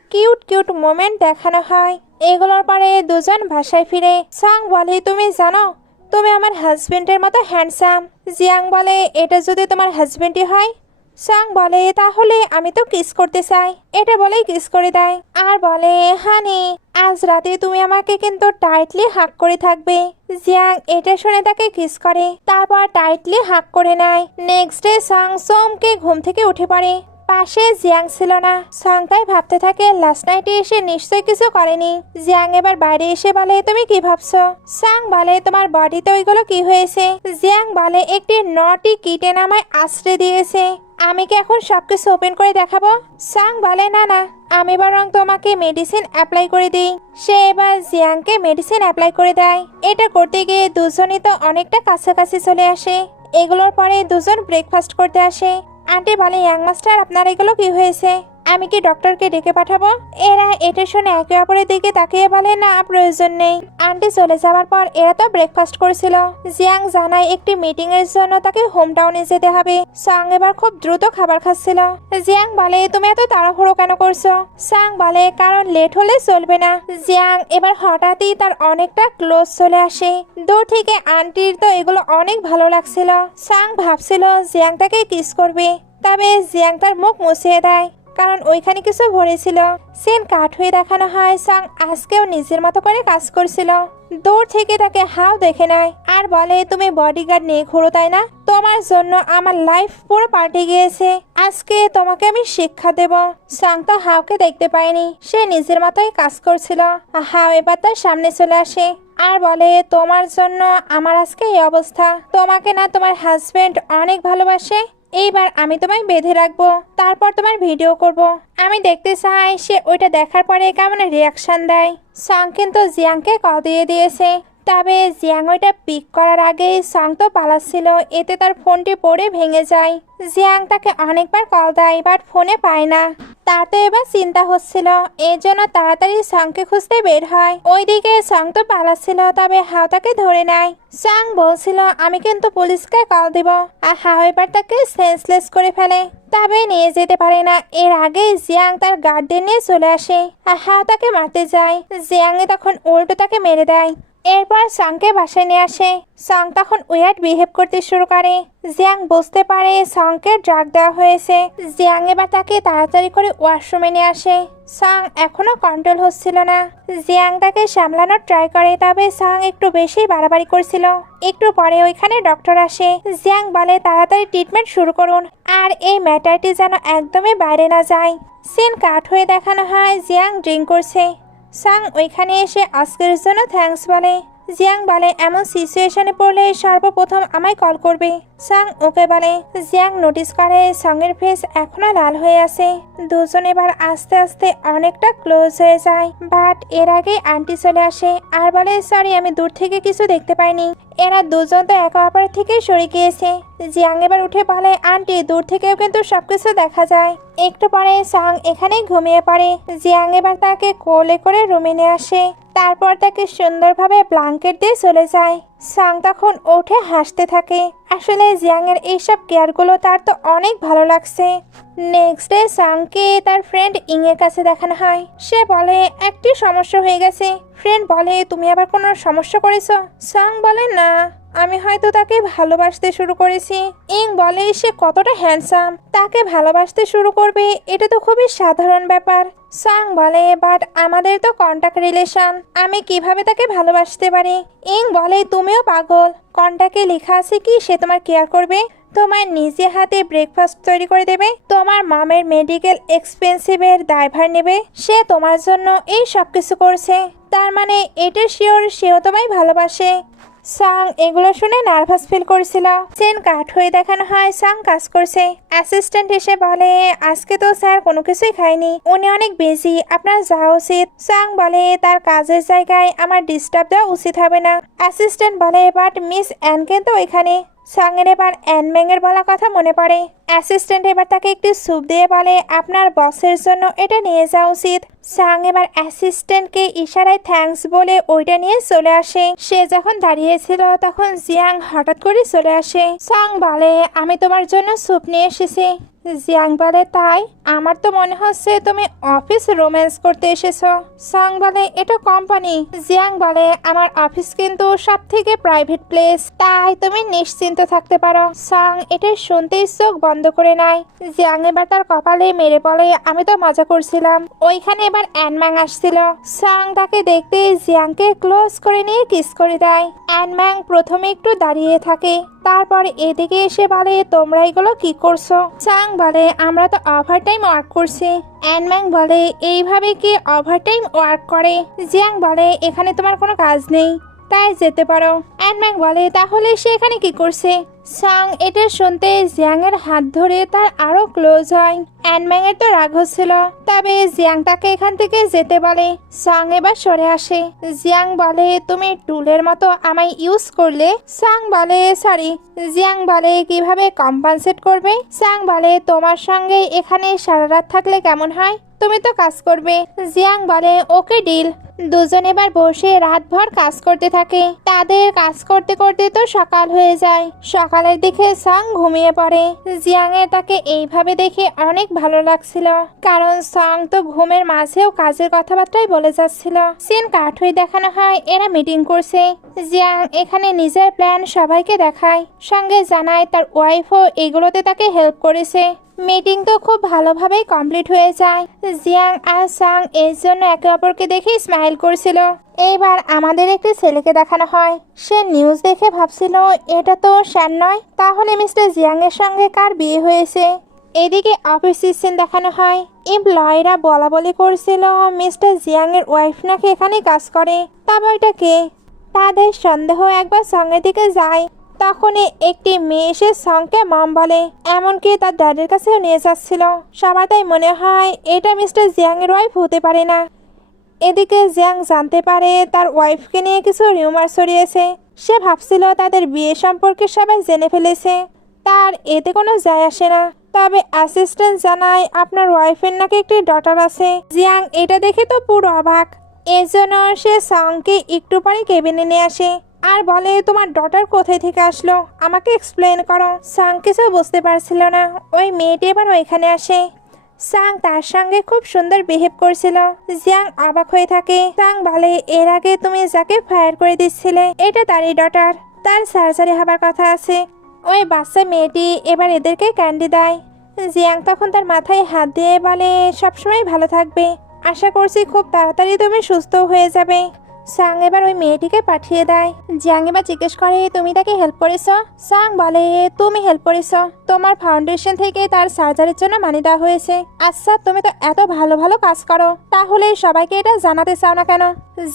কিউট মোমেন্ট দেখানো হয়। এগুলোর পরে দুজন বাসায় ফিরে। সাং বলে তুমি জানো তুমি আমার হাজবেন্ডের মতো হ্যান্ডসাম। জিয়াং বলে এটা যদি তোমার হাজবেন্ডই হয়? সাং বলে তাহলে আমি তো কিস করতে চাই। এটা বলেই কিস করে দেয় আর বলে হানি আজ রাতে তুমি আমাকে কিন্তু টাইটলি হাক করে থাকবে। জিয়াং এটা শুনে তাকে কিস করে, তারপর টাইটলি হাক করে নেয়। নেক্সট ডে সাং সোমকে ঘুম থেকে উঠে পড়ে। পাশে জিয়াং ছিল না। সংকাই ভাবতে থাকে লাস্ট নাইটে এসে নিশ্চয় কিছু করেনি। জিয়াং এবার বাইরে এসে বলে তুমি কি ভাবছো? সাং বলে তোমার বডিতে ওইগুলো কি হয়েছে? জিয়াং বলে একটি নটি কিটেন আমায় আশ্রয় দিয়েছে, আমি কি এখন সবকিছু ওপেন করে দেখাবো? সাং বলে না না, আমি বরং তোমাকে মেডিসিন অ্যাপ্লাই করে দিই। সে এবার জিয়াংকে মেডিসিন অ্যাপ্লাই করে দেয়। এটা করতে গিয়ে দুজনই তো অনেকটা কাছাকাছি চলে আসে। এগুলোর পরে দুজন ব্রেকফাস্ট করতে আসে। আন্টি বলে ইয়াং মাস্টার আপনার এগুলো কি হয়েছে? আমি কি ডক্টরকে ডেকে পাঠাবো? এরা এটা শুনে একে অপরের দিকে তাকিয়ে বলে না প্রয়োজন নেই। আন্টি চলে যাওয়ার পর এরা তো ব্রেকফাস্ট করছিল। জিয়াং জানায় একটি মিটিং এর জন্য তাকে হোম টাউনে যেতে হবে। সাং এবার খুব দ্রুত খাবার খাচ্ছিল। জিয়াং বলে তুমি এত তাড়াহুড়ো কেন করছো? সাং বলে কারণ লেট হলে চলবে না। জিয়াং এবার হঠাৎই তার অনেকটা ক্লোজ চলে আসে। দূর থেকে আন্টির তো এগুলো অনেক ভালো লাগছিল। সাং ভাবছিল জিয়াং তাকে কিস করবে, তবে জিয়াং তার মুখ মুছিয়ে দেয় কারণ ওইখানে কিছু ভরেছিল। সিন কাট হয়ে দেখানো হয় সাং আজকেও নিজের মতো করে কাজ করছিল। দূর থেকে তাকে হাও দেখে নেয় আর বলে তুমি বডিগার্ড নিয়ে ঘুরো তাই না? তোমার জন্য আমার লাইফ পুরো পাল্টে গিয়েছে, আজকে তোমাকে আমি শিক্ষা দেব। সাং তো হাওকে দেখতে পায়নি, সে নিজের মতোই কাজ করছিল। হাও এবার তার সামনে চলে আসে আর বলে তোমার জন্য আমার আজকে এই অবস্থা। তোমাকে না তোমার হাজবেন্ড অনেক ভালোবাসে, এইবার আমি তোমায় বেঁধে রাখবো, তারপর তোমার ভিডিও করব। আমি দেখতে চাই সে ওইটা দেখার পরে কেমন রিয়াকশন দেয়। সাং কিন্তু জিয়াংকে কল দিয়ে দিয়েছে। তবে জিয়াং ওইটা পিক করার আগেই সং তো পালাচ্ছিল, এতে তার ফোনটি পড়ে ভেঙে যায়। জিয়াং তাকে অনেকবার কল দেয় বাট ফোনে পায় না। তার তো এবার চিন্তা হচ্ছিল, এর জন্য তাড়াতাড়ি সংকে খুঁজতে বের হয়। ওইদিকে সং তো পালাচ্ছিল, তবে হাও তাকে ধরে নেয়। সং বলছিল আমি কিন্তু পুলিশকে কল দিব, আর হাও এবার তাকে সেন্সলেস করে ফেলে, তবে নিয়ে যেতে পারে না। এর আগে জিয়াং তার গার্ডদের নিয়ে চলে আসে আর হাও তাকে মারতে যায়। জিয়াংয়ে তখন উল্টো তাকে মেরে দেয়। এরপর সংকে বাসায় নিয়ে আসে। সং তখন উইয়ার্ড বিহেভ করতে শুরু করে। জিয়াং বুঝতে পারে সংকে ড্রাগ দেওয়া হয়েছে। জিয়াং এবার তাকে তাড়াতাড়ি করে ওয়াশরুমে নিয়ে আসে। সং এখনো কন্ট্রোল হচ্ছিল না। জিয়াং তাকে সামলানোর ট্রাই করে, তবে সং একটু বেশি বাড়াবাড়ি করছিল। একটু পরে ওইখানে ডক্টর আসে। জিয়াং বলে তাড়াতাড়ি ট্রিটমেন্ট শুরু করুন, আর এই ম্যাটারটি যেন একদমই বাইরে না যায়। সিন কাট হয়ে দেখানো হয় জিয়াং ড্রিঙ্ক করছে। সং ওইখানে এসে আজকের জন্য থ্যাঙ্কস বলে। জিয়াং বলে এমন সিচুয়েশনে পড়লে সর্বপ্রথম আমায় কল করবে। সং ওকে বলে। জিয়াং নোটিস করে সঙের ফেস এখনো লাল হয়ে আছে। দুজন এবার আস্তে আস্তে অনেকটা ক্লোজ হয়ে যায়। বাট এর আগে আন্টি চলে আসে আর বলে সরি, আমি দূর থেকে কিছু দেখতে পাইনি। এরা দুজন তো একে অপর থেকে সরে গিয়েছে। জিয়াং এবার উঠে বলে আন্টি দূর থেকেও কিন্তু সবকিছু দেখা যায়। একটু পরে সং এখানে ঘুমিয়ে পড়ে। জিয়াং এবার তাকে কোলে করে রুমে নিয়ে আসে, তারপর তাকে সুন্দরভাবে ব্ল্যাঙ্কেট দিয়ে চলে যায়। সং তখন উঠে হাসতে থাকে। আসলে জিয়াং এর এইসব কেয়ারগুলো তার তো অনেক ভালো লাগছে। নেক্সট ডে সংকে তার ফ্রেন্ড ইং এর কাছে দেখানো হয়। সে বলে একটি সমস্যা হয়ে গেছে। ফ্রেন্ড বলে তুমি আবার কোনো সমস্যা করেছো? সং বলে না, আমি হয়তো তাকে ভালোবাসতে শুরু করেছি। ইং বলে সে কতটা হ্যান্ডসাম, তাকে ভালোবাসতে শুরু করবে এটা তো খুবই সাধারণ ব্যাপার। সং বলে বাট আমাদের তো কন্টাক্ট রিলেশন, আমি কিভাবে তাকে ভালোবাসতে পারি? ইং বলে তুমিও পাগল, কন্টাক্টে লেখা আছে কি সে তোমার কেয়ার করবে, তোমার নিজে হাতে ব্রেকফাস্ট তৈরি করে দেবে, তোমার মামের মেডিকেল এক্সপেন্সিভের দায়ভার নেবে, সে তোমার জন্য এই সব কিছু করছে, তার মানে এটা শিওর সেও তোমায় ভালোবাসে। সং এগুলো শুনে নার্ভাস ফিল করছিল। চেন কাট হয়ে দেখানো হয় সং কাজ করছে। অ্যাসিস্ট্যান্ট এসে বলে আজকে তো স্যার কোনো কিছুই খায়নি, উনি অনেক বিজি, আপনার যাওয়া উচিত। সং বলে তার কাজের জায়গায় আমার ডিস্টার্ব দেওয়া উচিত হবে না। অ্যাসিস্ট্যান্ট বলে বাট মিস অ্যানকে তো এখানে। সং এর এবার অ্যানম্যাংয়ের বলা কথা মনে পড়ে। অ্যাসিস্ট্যান্ট এবার তাকে একটু স্যুপ দিয়ে বলে আপনার বসের জন্য এটা নিয়ে যাওয়া উচিত। সং এবার অ্যাসিস্ট্যান্টকে ইশারায় থ্যাঙ্কস বলে ওইটা নিয়ে চলে আসে। সে যখন দাঁড়িয়েছিল তখন জিয়াং হঠাৎ করে চলে আসে। সং বলে আমি তোমার জন্য স্যুপ নিয়ে এসেছি। জিয়াং বলে তাই, আমার তো মনে হচ্ছে তুমি অফিস রোম্যান্স করতে এসেছো। সং বলে এটা কোম্পানি। জিয়াং বলে আমার অফিস কিন্তু সব থেকে প্রাইভেট প্লেস, তাই তুমি নিশ্চিন্ত থাকতে পারো। সং এটা শুনতেই চোখ বন্ধ করে নেয়। জিয়াং এবার তার কপালে মেরে বলে আমি তো মজা করছিলাম। ওইখানে এবার অ্যানম্যাং আসছিল। সং তাকে দেখতে জিয়াংকে ক্লোজ করে নিয়ে কিস করে দেয়। অ্যানম্যাং প্রথমে একটু দাঁড়িয়ে থাকে, তারপর এদিকে এসে বলে তোমরা এগুলো কি করছো? সাং বলে আমরা তো ওভারটাইম ওয়ার্ক করছি। অ্যানম্যাং বলে এইভাবে কি ওভারটাইম ওয়ার্ক করে? জিয়াং বলে এখানে তোমার কোনো কাজ নেই, তাই যেতে পারো। অ্যানম্যাং বলে তাহলে সে এখানে কি করছে? সাং এটা শুনতে জিয়াং এর হাত ধরে তার আরো ক্লোজ হয়। অ্যানম্যাং এর তো রাগ হচ্ছিল, তবে জিয়াং তাকে এখান থেকে যেতে বলে। সাং এবার সরে আসে। জিয়াং বলে তুমি টুলের মতো আমায় ইউজ করলে। সাং বলে সরি। জিয়াং বলে কিভাবে কম্পেনসেট করবে? সাং বলে তোমার সঙ্গে এখানে সারা রাত থাকলে কেমন হয়, তুমি তো কাজ করবে। জিয়াং বলে ওকে ডিল। দুজন এবার বসে রাতভর কাজ করতে থাকে। তাদের কাজ করতে করতে তো সকাল হয়ে যায়। সকালের দিকে সাং ঘুমিয়ে পড়ে। জিয়াং এর তাকে এইভাবে দেখে অনেক ভালো লাগছিল, কারণ সাং তো ঘুমের মাঝেও কাজের কথাবার্তাই বলে যাচ্ছিল। সিন কাট হয়ে দেখানো হয় এরা মিটিং করছে। জিয়াং এখানে নিজের প্ল্যান সবাইকে দেখায়, সঙ্গে জানায় তার ওয়াইফও এগুলোতে তাকে হেল্প করেছে। মিটিং তো খুব ভালোভাবেই কমপ্লিট হয়ে যায়। জিয়াং আর সাং এর জন্য একে অপরকে দেখে স্মাইল করছিল। এইবার আমাদের একটি ছেলেকে দেখানো হয়। সে নিউজ দেখে ভাবছিল এটা তো শ্যান নয়, তাহলে মিস্টার জিয়াং এর সঙ্গে কার বিয়ে হয়েছে? এদিকে অফিসের সিন দেখানো হয়। এমপ্লয়িরা বলা বলি করছিল মিস্টার জিয়াং এর ওয়াইফ নাকি এখানে কাজ করে, তবে এটা কে? তাদের সন্দেহ একবার সঙ্গের দিকে যায়। তখনই একটি মেয়ে এসে সংকে মম বলে, এমনকি তার ড্যাডের কাছেও নিয়ে যাচ্ছিল। সবার তাই মনে হয় এটা মিস্টার জিয়াং এর ওয়াইফ হতে পারে না। এদিকে জিয়াং জানতে পারে তার ওয়াইফকে নিয়ে কিছু রিউমার ছড়িয়েছে। সে ভাবছিল তাদের বিয়ে সম্পর্কে সবাই জেনে ফেলেছে, তার এতে কোনো যায় আসে না। তবে অ্যাসিস্ট্যান্ট জানায় আপনার ওয়াইফের নাকি একটি ডটার আছে। জিয়াং এটা দেখে তো পুরো অবাক। এজন্য সে সাংকে একটু পরে কেবিনে নিয়ে আসে আর বলে তোমার ডটার কোথায় থেকে আসলো, আমাকে এক্সপ্লেন করো। সাং কিছু বুঝতে পারছিল না। ওই মেয়েটি এবার ওইখানে আসে। সাং তার সঙ্গে খুব সুন্দর বিহেভ করছিল। জিয়াং অবাক হয়ে থাকে। সাং বলে এর আগে তুমি যাকে ফায়ার করে দিচ্ছিলে এটা তারই ডটার, তার সার্জারি হবার কথা আছে। ওই বাচ্চা মেয়েটি এবার এদেরকে ক্যান্ডি দেয়। জিয়াং তখন তার মাথায় হাত দিয়ে বলে সবসময় ভালো থাকবে, আশা করছি খুব তাড়াতাড়ি তুমি সুস্থ হয়ে যাবে। সাং এবার ওই মেয়েটিকে পাঠিয়ে দেয়। জিয়াং এবার জিজ্ঞেস করে তুমি তাকে হেল্প করেছো? সাং বলে তুমি হেল্প করেছো, তোমার ফাউন্ডেশন থেকে তার সার্জারির জন্য মানি দেওয়া হয়েছে। আচ্ছা তুমি তো এত ভালো ভালো কাজ করো, তাহলে সবাইকে এটা জানাতে চাও না কেন?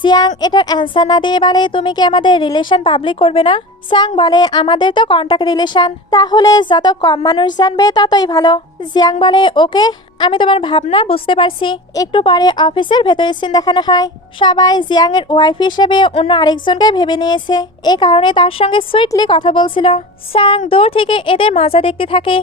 জিয়াং এটার অ্যান্সার না দিয়ে বলে তুমি কি আমাদের রিলেশন পাবলিক করবে না? সাং বলে আমাদের তো কন্ট্যাক্ট রিলেশন, তাহলে যত কম মানুষ জানবে ততই ভালো। জিয়াং বলে ওকে, আমি তোমার ভাবনা বুঝতে পারছি। একটু পরে অফিসের ভেতরে সিন দেখানো হয়। সবাই জিয়াং এর ওয়াইফ হিসেবে অন্য আরেকজনকে ভেবে নিয়েছে, এ কারণে তার সঙ্গে সুইটলি কথা বলছিল। সাং দূর থেকে এদের মজা দেখতে থাকে।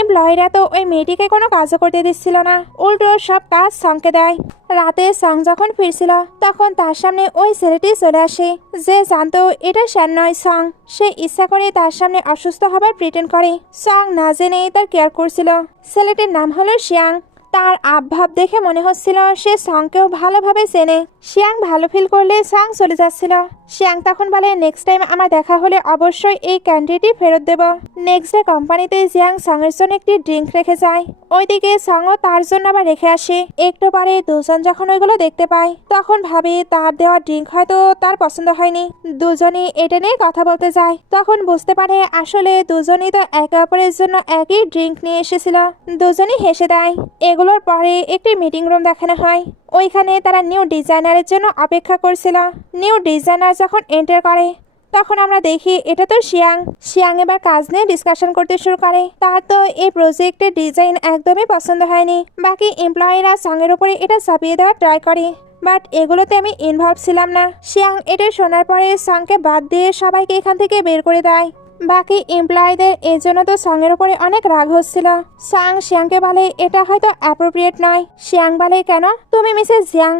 এমপ্লয়িরা তো ওই মেয়েটিকে কোনো কাজও করতে দিচ্ছিল না, উল্টো সব কাজ সংকে দেয়। রাতে সং যখন ফিরছিল তখন তার সামনে ওই ছেলেটি চলে আসে, যে জানতো এটা শ্যান নয় সং। সে ইচ্ছা করে তার সামনে অসুস্থ হবার প্রিটেন্ড করে। সং না জেনে তার কেয়ার করছিল। ছেলেটির নাম হলো শিয়াং। তার আবভাব দেখে মনে হচ্ছিল সে সংকেও ভালোভাবে চেনে। শিয়াং ভালো ফিল করলে সং চলে যাচ্ছিল। শিয়াং তখন বলে নেক্সট টাইম আমার দেখা হলে অবশ্যই এই ক্যান্ডিটি ফেরত দেব। নেক্সট ডে কোম্পানিতে জিয়াং সঙের জন্য একটি ড্রিঙ্ক রেখে যায়। ওইদিকে সঙও তার জন্য আবার রেখে আসে। একটু পরে দুজন যখন ওইগুলো দেখতে পায় তখন ভাবে তার দেওয়া ড্রিঙ্ক হয়তো তার পছন্দ হয়নি। দুজনই এটা নিয়ে কথা বলতে যায়। তখন বুঝতে পারে আসলে দুজনই তো একে অপরের জন্য একই ড্রিঙ্ক নিয়ে এসেছিল। দুজনই হেসে দেয়। এগুলোর পরে একটি মিটিং রুম দেখানো হয়। ওইখানে তারা নিউ ডিজাইনারের জন্য অপেক্ষা করছিল। নিউ ডিজাইনার যখন এন্টার করে তখন আমরা দেখি এটা তো শিয়াং। শিয়াং এবার কাজ নিয়ে ডিসকাশন করতে শুরু করে। তার তো এই প্রজেক্টের ডিজাইন একদমই পছন্দ হয়নি। বাকি এমপ্লয়িরা সঙের উপরে এটা চাপিয়ে দেওয়ার ট্রাই করে, বাট এগুলোতে আমি ইনভলভ ছিলাম না। শিয়াং এটা শোনার পরে সঙকে বাদ দিয়ে সবাইকে এখান থেকে বের করে দেয়। বাকি এমপ্লয়ীদের এর জন্য তো সঙের উপরে অনেক রাগ হচ্ছিল। সাং শিয়াংকে বলে এটা হয়তো অ্যাপ্রোপ্রিয়েট নয়। শিয়াং বলে কেন, তুমি মিসেস জিয়াং,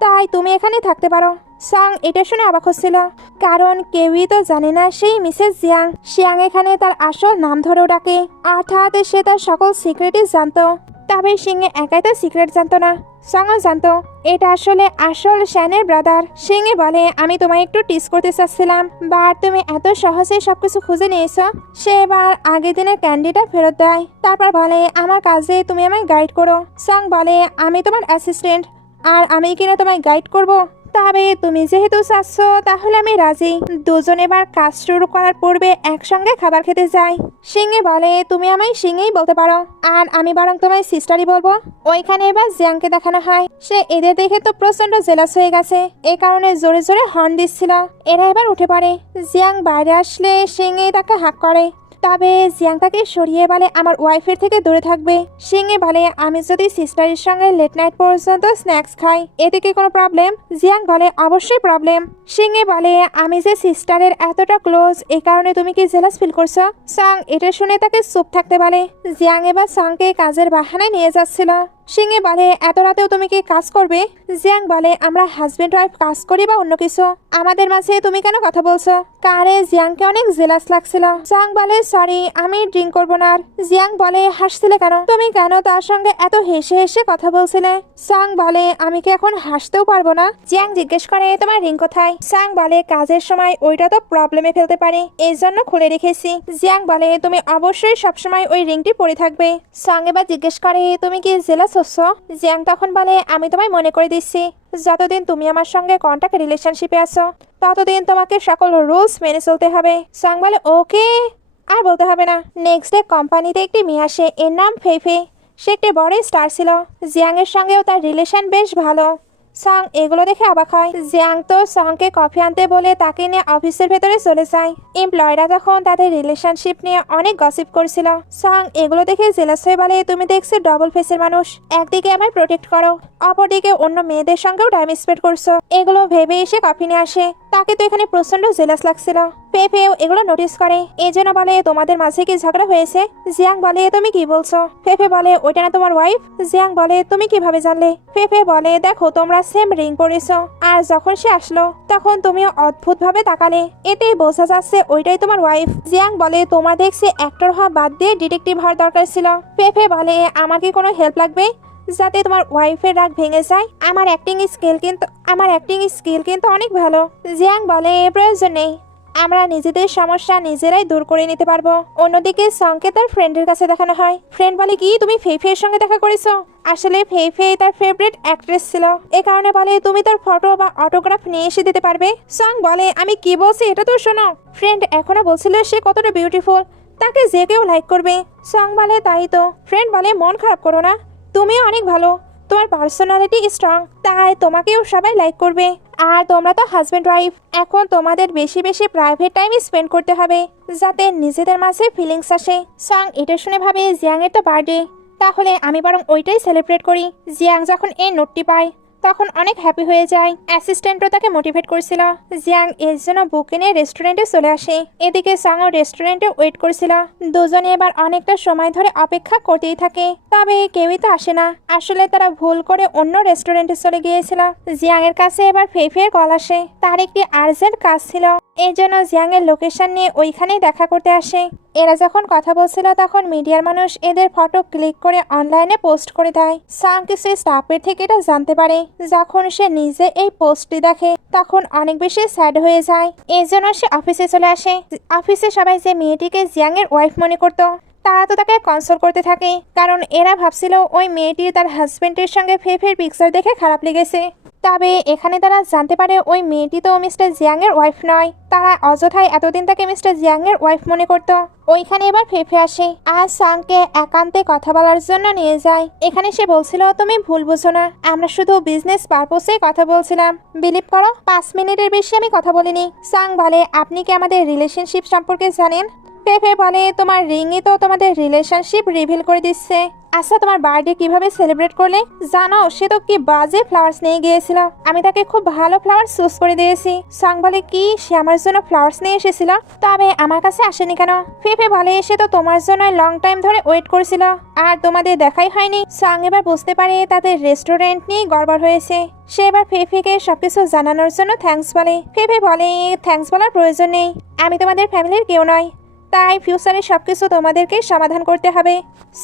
তাই তুমি এখানে থাকতে পারো। সাং এটা শুনে অবাক হচ্ছিল, কারণ কেউই তো জানে না সেই মিসেস জিয়াং। শিয়াং এখানে তার আসল নাম ধরেও ডাকে, অর্থাৎ সে তার সকল সিক্রেটই জানতো। তবে সিংহে একাই তার সিক্রেট জানতো না, সঙও জানতো এটা আসলে আসল শ্যানের ব্রাদার। সিংহে বলে আমি তোমায় একটু টিস করতে চাচ্ছিলাম, বাট তুমি এত সহজে সবকিছু খুঁজে নিয়েছো। সে এবার আগের দিনের ক্যান্ডিটা ফেরত দেয়। তারপর বলে আমার কাজে তুমি আমায় গাইড করো। সং বলে আমি তোমার অ্যাসিস্ট্যান্ট, আর আমি কিনা তোমায় গাইড করব। তবে তুমি যেহেতু চাচ্ছ তাহলে আমি রাজি। দুজন এবার কাজ শুরু করার পূর্বে একসঙ্গে খাবার খেতে যাই। সিংহে বলে তুমি আমায় সিংহেই বলতে পারো, আর আমি বরং তোমায় সিস্টারই বলবো। ওইখানে এবার জিয়াংকে দেখানো হয়। সে এদের দেখে তো প্রচন্ড জেলাস হয়ে গেছে, এই কারণে জোরে জোরে হর্ন দিচ্ছিল। এরা এবার উঠে পড়ে। জিয়াং বাইরে আসলে সিংহে তাকে হাঁক করে। তবে জিয়াং তাকে সরিয়ে বলে আমার ওয়াইফের থেকে দূরে থাকবে। সিংহে বলে আমি যদি সিস্টারের সঙ্গে লেট নাইট পর্যন্ত স্ন্যাক্স খাই এতে কি কোনো প্রবলেম? জিয়াং বলে অবশ্যই প্রবলেম। সিংহে বলে আমি যে সিস্টারের এতটা ক্লোজ, এই কারণে তুমি কি জেলাস ফিল করছো? সাং এটা শুনে তাকে চুপ থাকতে বলে। জিয়াং এবার সাংকে কাজের বাহানায় নিয়ে যাচ্ছিল। সিংহে বলে এত রাতেও তুমি কি কাজ করবে? জিয়াং বলে আমরা হাজবেন্ড ওয়াইফ কাজ করি বা অন্য কিছু, আমাদের মাঝে তুমি কেন কথা বলছো? কারে জিয়াংকে অনেক জেলাস লাগছিল। সাং বলে সরি আমি ড্রিঙ্ক করবো না। জিয়াং বলে হাসছিলে কেন, তুমি কেন তার সঙ্গে এত হেসে হেসে কথা বলছিলে? সাং বলে আমি কি এখন হাসতেও পারবো না? জিয়াং জিজ্ঞেস করে তোমার রিং কোথায়? সাং বলে কাজের সময় ওইটা তো প্রবলেমে ফেলতে পারি, এই জন্য খুলে রেখেছি। জিয়াং বলে তুমি অবশ্যই সবসময় ওই রিংটি পরে থাকবে। সাং এবার জিজ্ঞেস করে তুমি কি জেলাস হচ্ছ? জিয়াং তখন বলে আমি তোমায় মনে করে দিচ্ছি, যতদিন তুমি আমার সঙ্গে কন্ট্যাক্ট রিলেশনশিপে আছো ততদিন তোমাকে সকল রুলস মেনে চলতে হবে। সাং বলে ওকে, আর বলতে হবে না। নেক্সট ডে কোম্পানিতে একটি মেয়ে আসে, এর নাম ফেইফে। সে একটি বড় স্টার ছিল। জিয়াং এর সঙ্গেও তার রিলেশন বেশ ভালো। সং এগুলো দেখে অবাক হয়। জিয়াং তো সংকে কফি আনতে বলে তাকে নিয়ে অফিসের ভেতরে চলে যায়। এমপ্লয়িরা তখন তাদের রিলেশনশিপ নিয়ে অনেক গসিপ করছিল। সং এগুলো দেখে জেলাস হয়ে বলে, তুমি দেখছি ডবল ফেসের মানুষ, একদিকে আমায় প্রোটেক্ট করো, অপরদিকে অন্য মেয়েদের সঙ্গেও টাইম স্পেন্ড করছো। এগুলো ভেবে এসে কফি নিয়ে আসে। তাকে তো এখানে প্রচন্ড জেলাস লাগছিল। পেপেও এগুলো নোটিস করে। এই জন্য বলে, তোমাদের মাঝে কি ঝগড়া হয়েছে? জিয়াং বলে, তুমি কি বলছো? পেপে বলে, ওইটা না তোমার ওয়াইফ? জিয়াং বলে, তুমি কিভাবে জানলে? পেপে বলে, দেখো তোমরা সেম রিং পরেছো, আর যখন সে আসলো তখন তুমিও অদ্ভুত ভাবে তাকালে, এতেই বোঝা যাচ্ছে ওইটাই তোমার ওয়াইফ। জিয়াং বলে, তোমার দেখছি অ্যাক্টর হওয়া বাদ দিয়ে ডিটেকটিভ হওয়ার দরকার ছিল। পেপে বলে, আমার কি কোনো হেল্প লাগবে যাতে তোমার ওয়াইফের রাগ ভেঙে যায়? আমার অ্যাক্টিং স্কিল কিন্তু অনেক ভালো। জিয়াং বলে, প্রয়োজন নেই, আমরা নিজেদের সমস্যা নিজেরাই দূর করে নিতে পারবো। অন্যদিকে সংকে তার ফ্রেন্ডের কাছে দেখানো হয়। ফ্রেন্ড বলে, কি তুমি ফেইফের সঙ্গে দেখা করেছো? আসলে ফেইফে তার ফেভারিট অ্যাক্ট্রেস ছিল, এ কারণে বলে তুমি তার ফটো বা অটোগ্রাফ নিয়ে এসে দিতে পারবে। সং বলে, আমি কি বলছি এটা তো শোনো। ফ্রেন্ড এখনো বলছিল সে কতটা বিউটিফুল, তাকে যে কেউ লাইক করবে। সং বলে, তাই তো। ফ্রেন্ড বলে, মন খারাপ করো না, তুমিও অনেক ভালো, তোমার পার্সোনালিটি স্ট্রং, তাই তোমাকেও সবাই লাইক করবে। আর তোমরা তো হাজব্যান্ড ওয়াইফ, এখন তোমাদের বেশি বেশি প্রাইভেট টাইম স্পেন্ড করতে হবে যাতে নিজেদের মাঝে ফিলিংস আসে। সং এটা শুনে ভাবে, জিয়াং এর তো বার্থডে, তাহলে আমি বরং ওইটাই সেলিব্রেট করি। জিয়াং যখন এই নোটটি পায় তখন অনেক হ্যাপি হয়ে যায়। অ্যাসিস্ট্যান্টও তাকে মোটিভেট করছিল। জিয়াং এর জন্য বুকে নিয়ে রেস্টুরেন্টে চলে আসে। এদিকে সাংও রেস্টুরেন্টে ওয়েট করছিল। দুজনে এবার অনেকটা সময় ধরে অপেক্ষা করতেই থাকে, তবে কেউই তো আসে না। আসলে তারা ভুল করে অন্য রেস্টুরেন্টে চলে গিয়েছিল। জিয়াং এর কাছে এবার ফেইফের কল আসে, তার একটি আর্জেন্ট কাজ ছিল, এই জন্য জিয়াং এর লোকেশন নিয়ে ওইখানেই দেখা করতে আসে। এরা যখন কথা বলছিল তখন মিডিয়ার মানুষ এদের ফটো ক্লিক করে অনলাইনে পোস্ট করে দেয়। সাং কিছু স্টাফের থেকে এটা জানতে পারে। যখন সে নিজে এই পোস্টটি দেখে তখন অনেক বেশি স্যাড হয়ে যায়। এই জন্য সে অফিসে চলে আসে। অফিসে সবাই যে মেয়েটিকে জিয়াং এর ওয়াইফ মনে করত তারা তো তাকে কনসোল করতে থাকে, কারণ এরা ভাবছিল ওই মেয়েটি তার হাজবেন্ডের সঙ্গে ফেফের পিকচার দেখে খারাপ লেগেছে। তবে এখানে তারা জানতে পারে ওই মেয়েটি তো মিস্টার জিয়াং এর ওয়াইফ নয়। তারা অযথায় এতদিন তাকে মিস্টার জিয়াং এর ওয়াইফ মনে করত। ওইখানে এবার ফেফে আসে আর সাংকে একান্তে কথা বলার জন্য নিয়ে যায়। এখানে সে বলছিল, তুমি ভুল বুঝো না, আমরা শুধু বিজনেস পারপোসে কথা বলছিলাম। বিলিভ করো 5 মিনিটের বেশি আমি কথা বলিনি। সাং বলে, আপনি কি আমাদের রিলেশনশিপ সম্পর্কে জানেন? ফেফে বলে, তোমার রিংই তো তোমাদের রিলেশনশিপ রিভিল করে দিচ্ছে। আচ্ছা, তোমার বার্থডে কিভাবে সেলিব্রেট করলে? জানো, সে তো কি বাজে ফ্লাওয়ার্স নিয়ে গিয়েছিল, আমি তাকে খুব ভালো ফ্লাওয়ার চুজ করে দিয়েছি। সাং বলে, কি সে আমার জন্য ফ্লাওয়ার্স নিয়ে এসেছিল? তবে আমার কাছে আসেনি কেন? ফেফে বলে, সে তো তোমার জন্য লং টাইম ধরে ওয়েট করছিল আর তোমাদের দেখাই হয়নি। সাং এবার বুঝতে পারে তাদের রেস্টুরেন্ট নিয়ে গড়বড় হয়েছে। সে এবার ফেফেকে সবকিছু জানানোর জন্য থ্যাঙ্কস বলে। ফেফে বলে, থ্যাঙ্কস বলার প্রয়োজন নেই, আমি তোমাদের ফ্যামিলির কেউ নয়, তাই ফিউচারে সবকিছু তোমাদেরকে সমাধান করতে হবে।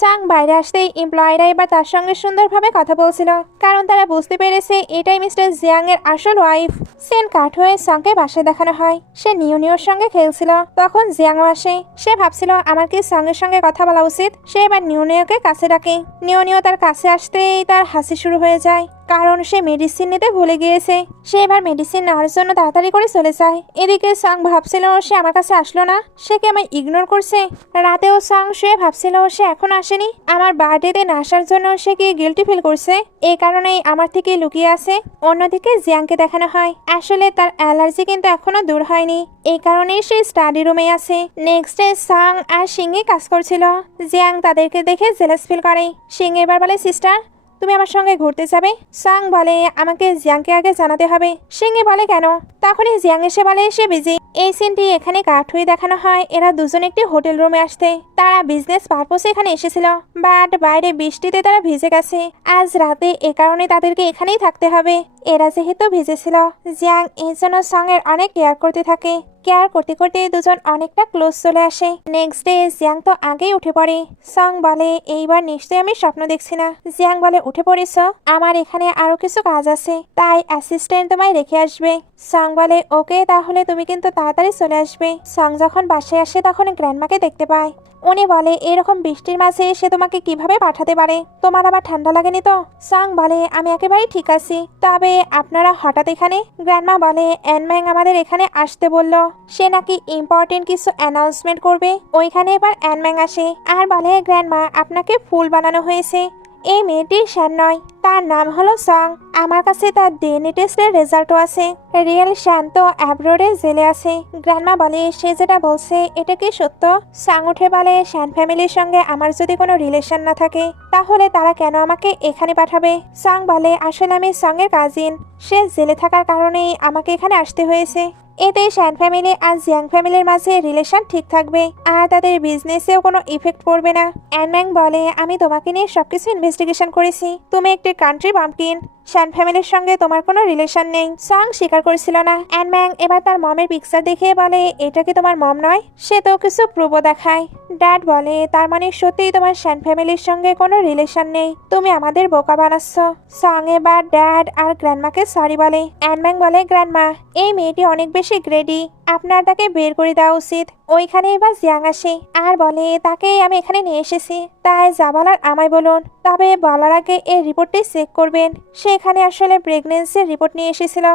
সাং বাইরে আসতেই এমপ্লয়িরা এবার তার সঙ্গে সুন্দরভাবে কথা বলছিল, কারণ তারা বুঝতে পেরেছে এটাই মিস্টার জিয়াং এর আসল ওয়াইফ। সেন কাট হয়ে সাংকে বাসায় দেখানো হয়। সে নিওর সঙ্গে খেলছিল, তখন জিয়াংও আসে। সে ভাবছিল আমার কি সঙ্গের সঙ্গে কথা বলা উচিত। সে এবার নিওকে কাছে ডাকে। নিও তার কাছে আসতেই তার হাসি শুরু হয়ে যায়, কারণ সে মেডিসিন নিতে ভুলে গিয়েছে। সে এবার মেডিসিন নেওয়ার জন্য তাড়াতাড়ি করে চলে যায়। এদিকে সাং ভাবছিল সে আমার কাছে আসলো না, সে কি আমায় ইগনোর করছে। রাতেও সাং শুয়ে ভাবছিল সে এখন আসেনি, আমার বার্থডেতে না আসার জন্য সে কি গিল্টি ফিল করছে, এই কারণেই আমার থেকে লুকিয়ে আছে। অন্যদিকে জিয়াংকে দেখানো হয় আসলে তার অ্যালার্জি কিন্তু এখনো দূর হয়নি, এই কারণেই সে স্টাডি রুমে আছে। নেক্সট ডে সাং আর সিংহে কাজ করছিল। জিয়াং তাদেরকে দেখে জেলাস ফিল করে। সিং এবার বলে, সিস্টার তুমি আমার সঙ্গে ঘুরতে যাবে? সাং বলে, আমাকে জিয়াংকে আগে জানাতে হবে। সিংহে বলে, কেন? তখনই জিয়াং এসে বলে সে বিজি। এই সিনটি এখানে কাট হয়ে দেখানো হয় এরা দুজন একটি হোটেল রুমে আসতে। তারা বিজনেস পারপোসে এখানে এসেছিল, বাট বাইরে বৃষ্টিতে তারা ভিজে গেছে। আজ রাতে এ কারণে তাদেরকে এখানেই থাকতে হবে। এরা যেহেতু ভিজেছিল, জিয়াং এই জন্য সং এর অনেক কেয়ার করতে থাকে। কেয়ার করতে করতে দুজন অনেকটা ক্লোজ চলে আসে। নেক্সট ডে জিয়াং তো আগেই উঠে পড়ে। সং বলে, এইবার নিশ্চয়ই আমি স্বপ্ন দেখছি না। জিয়াং বলে, উঠে পড়েছ? আমার এখানে আরো কিছু কাজ আছে, তাই অ্যাসিস্ট্যান্ট তোমায় রেখে আসবে। সং বলে, ওকে, তাহলে তুমি কিন্তু তাড়াতাড়ি চলে আসবে। সং যখন বাসায় আসে তখন গ্র্যান্ডমাকে দেখতে পায়। উনি বলে, এরকম বৃষ্টির মাঝে সে তোমাকে কিভাবে পাঠাতে পারে? তোমার আবার ঠান্ডা লাগেনি তো? সং বলে, আমি একেবারেই ঠিক আছি, তবে আপনারা হঠাৎ এখানে? গ্র্যান্ডমা বলে, অ্যানম্যাং আমাদের এখানে আসতে বলল, সে নাকি ইম্পর্টেন্ট কিছু অ্যানাউন্সমেন্ট করবে। ওইখানে এবার অ্যানম্যাং আসে আর বলে, গ্র্যান্ডমা আপনাকে ফুল বানানো হয়েছে, এই মেয়েটি শ্যান নয়, তার নাম হলো সং। আমার কাছে তার ডিএনএ টেস্টের রেজাল্টও আছে। রিয়েল শ্যান তো অ্যাব্রোডে জেলে আছে। গ্র্যান্ডমা বলে সে যেটা বলছে এটা কি সত্য? সাং উঠে বলে শ্যান ফ্যামিলির সঙ্গে আমার যদি কোনো রিলেশন না থাকে তাহলে তারা কেন আমাকে এখানে পাঠাবে? সাং বলে আসলে আমি সঙ্গের কাজিন, সে জেলে থাকার কারণেই আমাকে এখানে আসতে হয়েছে। এতে শ্যান ফ্যামিলি আর জিয়াং ফ্যামিলির মাঝে রিলেশন ঠিক থাকবে আর তাদের বিজনেসেও কোনো ইফেক্ট পড়বে না। অ্যানম্যাং বলে আমি তোমাকে নিয়ে সবকিছু ইনভেস্টিগেশন করেছি, তুমি একটি কান্ট্রি বাম্পকিন, শ্যান ফ্যামিলির সঙ্গে তোমার কোনো রিলেশন নেই। সং স্বীকার করছিল না। অ্যানম্যাং এবার তার মমের পিকচার দেখিয়ে বলে এটা কি তোমার মম নয়? সে তো কিছু প্রুফও দেখায়। ড্যাড বলে তার মানে সত্যিই তোমার শ্যান ফ্যামিলির সঙ্গে কোনো রিলেশন নেই, তুমি আমাদের বোকা বানাচ্ছ। সং এবার ড্যাড আর গ্র্যান্ডমাকে সরি বলে। অ্যানম্যাং বলে গ্র্যান্ডমা এই মেয়েটি অনেক বেশি গ্রেডি, আপনার তাকে বের করে দেওয়া উচিত। ওইখানে এবার জিয়াং আসে আর বলে তাকেই আমি এখানে নিয়ে এসেছি, তাই যা বলার আমায় বলুন, তবে বলার আগে এই রিপোর্টটি চেক করবেন। সে এখানে আসলে প্রেগনেন্সির রিপোর্ট নিয়ে এসেছিল।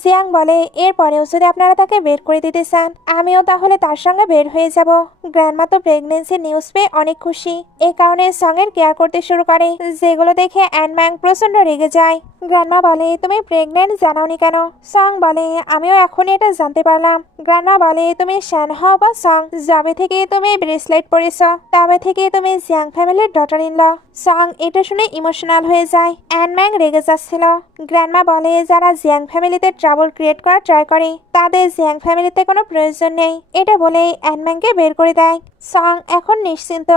জিয়াং বলে এরপরেও যদি আপনারা তাকে বের করে দিতে চান আমিও তাহলে তার সঙ্গে বের হয়ে যাব। গ্র্যান্ডমা তো প্রেগনেন্সির নিউজ পেয়ে অনেক খুশি, এই কারণে সঙ্গের কেয়ার করতে শুরু করে, যেগুলো দেখে অ্যানম্যাং প্রচন্ড রেগে যায়। গ্র্যান্ডমা বলে তুমি প্রেগনেন্ট জানাওনি কেন? সং বলে আমিও এখনই এটা জানতে পারলাম। গ্র্যান্ডমা বলে তুমি শ্যান হও বা সং, যবে থেকে তুমি ব্রেসলেট পরেছ তবে থেকে তুমি জিয়াং ফ্যামিলির ডটার ইন ল। সং এটা শুনে ইমোশনাল হয়ে যায়। অ্যানম্যাং রেগে যাচ্ছিল। গ্র্যান্ডমা বলে যারা জিয়াং ফ্যামিলিতে ট্রাবল ক্রিয়েট করার ট্রাই করে তাদের জিয়াং ফ্যামিলিতে কোনো প্রয়োজন নেই, এটা বলেই অ্যানম্যাংকে বের করে দেয়। সং এখন নিশ্চিন্ত,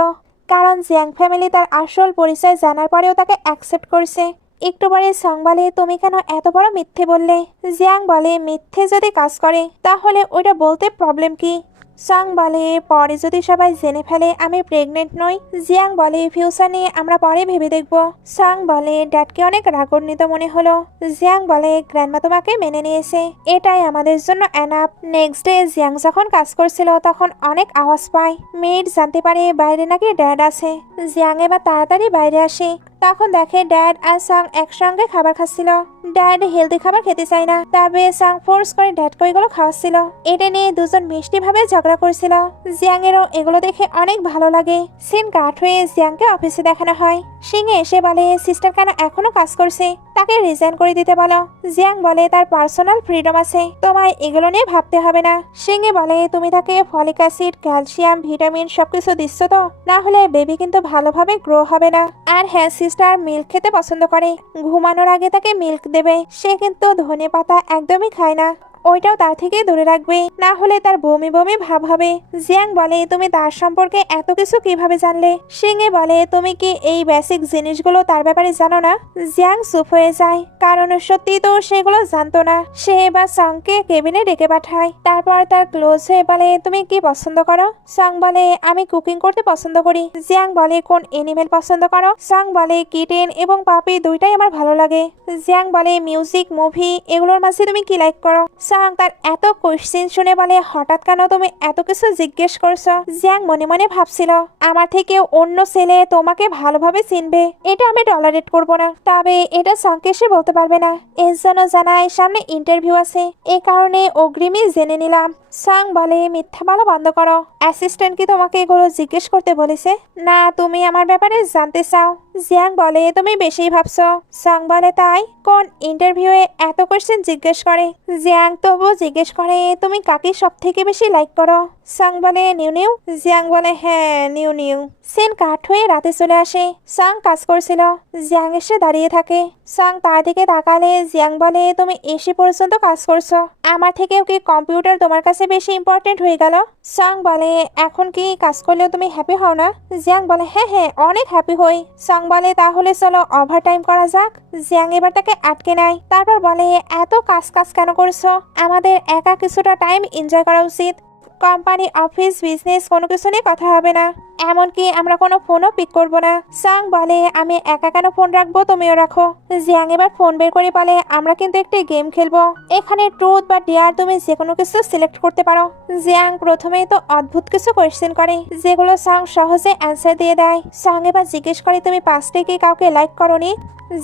কারণ জিয়াং ফ্যামিলি তার আসল পরিচয় জানার পরেও তাকে অ্যাকসেপ্ট করছে। একটু পরে সং বলে তুমি কেন এত বড় মিথ্যে বললে? জিয়াং বলে মিথ্যে যদি কাজ করে তাহলে ওইটা বলতে প্রবলেম কি? সং বলে পরে যদি সবাই জেনে ফেলে আমি প্রেগনেন্ট নই। জিয়াং বলে ফিউচার নিয়ে আমরা পরে ভেবে দেখব। সং বলে ড্যাডকে অনেক রাগান্বিত মনে হলো। জিয়াং বলে গ্র্যান্ডমা তোমাকে মেনে নিয়েছে, এটাই আমাদের জন্য এনাফ। নেক্সট ডে জিয়াং যখন কাজ করছিল তখন অনেক আওয়াজ পায়। মেড জানতে পারে বাইরে নাকি ড্যাড আছে। জিয়াং এবার তাড়াতাড়ি বাইরে আসে, তখন দেখে ড্যাড আর সং একসঙ্গে খাবার খাচ্ছিল। ড্যাড হেলদি খাবার খেতে চায় না, তবে সং ফোর্স করে ড্যাডকে ওইগুলো খাওয়াচ্ছিল। এটা নিয়ে দুজন মিষ্টি ভাবে ঝগড়া করছিল। জিয়াং এরও এগুলো দেখে অনেক ভালো লাগে। সিন কাট হয়ে জিয়াংকে অফিসে দেখানো হয়। সিংহে এসে বলে সিস্টার কেন এখনো কাজ করছে, তাকে রিজাইন করে দিতে বলো। জিয়াং বলে তার পার্সোনাল ফ্রিডম আছে, তোমায় এগুলো নিয়ে ভাবতে হবে না। সিংহে বলে তুমি তাকে ফলিক অ্যাসিড, ক্যালসিয়াম, ভিটামিন সবকিছু দিচ্ছ তো, না হলে বেবি কিন্তু ভালোভাবে গ্রো হবে না। আর হ্যাঁ সিস্টার মিল্ক খেতে পছন্দ করে, ঘুমানোর আগে তাকে মিল্ক দেবে। সে কিন্তু ধনেপাতা একদমই খায় না, ওইটাও তার থেকে দূরে রাখবে, না হলে তার বমি বমি ভাব হবে। জিয়াং বলে তুমি তার সম্পর্কে এত কিছু কিভাবে জানলে? সিংহে বলে তুমি কি এই বেসিক জিনিসগুলো তার ব্যাপারে জানো না? জিয়াং চুপ হয়ে যায়, কারণ সত্যি তো সেগুলো জানতো না। সে এবার সংকে কেবিনে ডেকে পাঠায়, তারপর তার ক্লোজ হয়ে বলে তুমি কি পছন্দ করো? সং বলে আমি কুকিং করতে পছন্দ করি। জিয়াং বলে কোন এনিমেল পছন্দ করো? সং বলে কিটেন এবং পাপি দুইটাই আমার ভালো লাগে। জিয়াং বলে মিউজিক, মুভি এগুলোর মাঝে তুমি কি লাইক করো? সং তার এত কোশ্চেন শুনে বলে হঠাৎ কেন তুমি এত কিছু জিজ্ঞেস করছো? জিয়াং মনে মনে ভাবছিল আমার থেকে অন্য ছেলে তোমাকে ভালোভাবে চিনবে, এটা আমি টলারেট করব না। তবে এটা সংকে সে বলতে পারবে না, এর জন্য জানায় সামনে ইন্টারভিউ আছে, এই কারণে অগ্রিমই জেনে নিলাম। সং বলে মিথ্যা বলা বন্ধ করো, অ্যাসিস্ট্যান্ট কি তোমাকে এগুলো জিজ্ঞেস করতে বলেছে? না তুমি আমার ব্যাপারে জানতে চাও? জিয়াং বলে তুমি বেশি ভাবছো। সং বলে তাই? কোন ইন্টারভিউয়ে এত কোশ্চেন জিজ্ঞেস করে? জিয়াং তবু জিজ্ঞেস করে তুমি কাকে সব থেকে বেশি লাইক করো? সং বলে নিউ নিউ। জিয়াং বলে হ্যাঁ নিউ নিউ। সিন কাট হয়ে রাতে চলে আসে। সং কাজ করছিল, জিয়াং এসে দাঁড়িয়ে থাকে। সং তার দিকে তাকালে জিয়াং বলে তুমি এসে পর্যন্ত কাজ করছো, আমার থেকেও কি কম্পিউটার তোমার কাছে বেশি ইম্পর্টেন্ট হয়ে গেল? সং বলে এখন কি কাজ করলেও তুমি হ্যাপি হও না? জিয়াং বলে হ্যাঁ হ্যাঁ অনেক হ্যাপি হই। সং বলে তাহলে চলো ওভার টাইম করা যাক। জিয়াং এবার তাকে আটকে নেয়, তারপর বলে এত কাজ কাজ কেন করছো, আমাদের একা কিছুটা টাইম এনজয় করা উচিত। কোম্পানি, অফিস, বিজনেস কোনো কিছু নিয়ে কথা হবে না, এমনকি আমরা কোনো ফোনও পিক করবো না। সং বলে আমি একা কেন ফোন রাখবো, তুমিও রাখো। জিয়াং এবার ফোন বের করে বলে আমরা কিন্তু একটি গেম খেলবো, এখানে ট্রুথ বা ডেয়ার তুমি যে কোনো কিছু সিলেক্ট করতে পারো। জিয়াং প্রথমেই তো অদ্ভুত কিছু কোয়েশ্চেন করে যেগুলো সং সহজে অ্যান্সার দিয়ে দেয়। সং এবার জিজ্ঞেস করে তুমি পাস্টে কি কাউকে লাইক করোনি?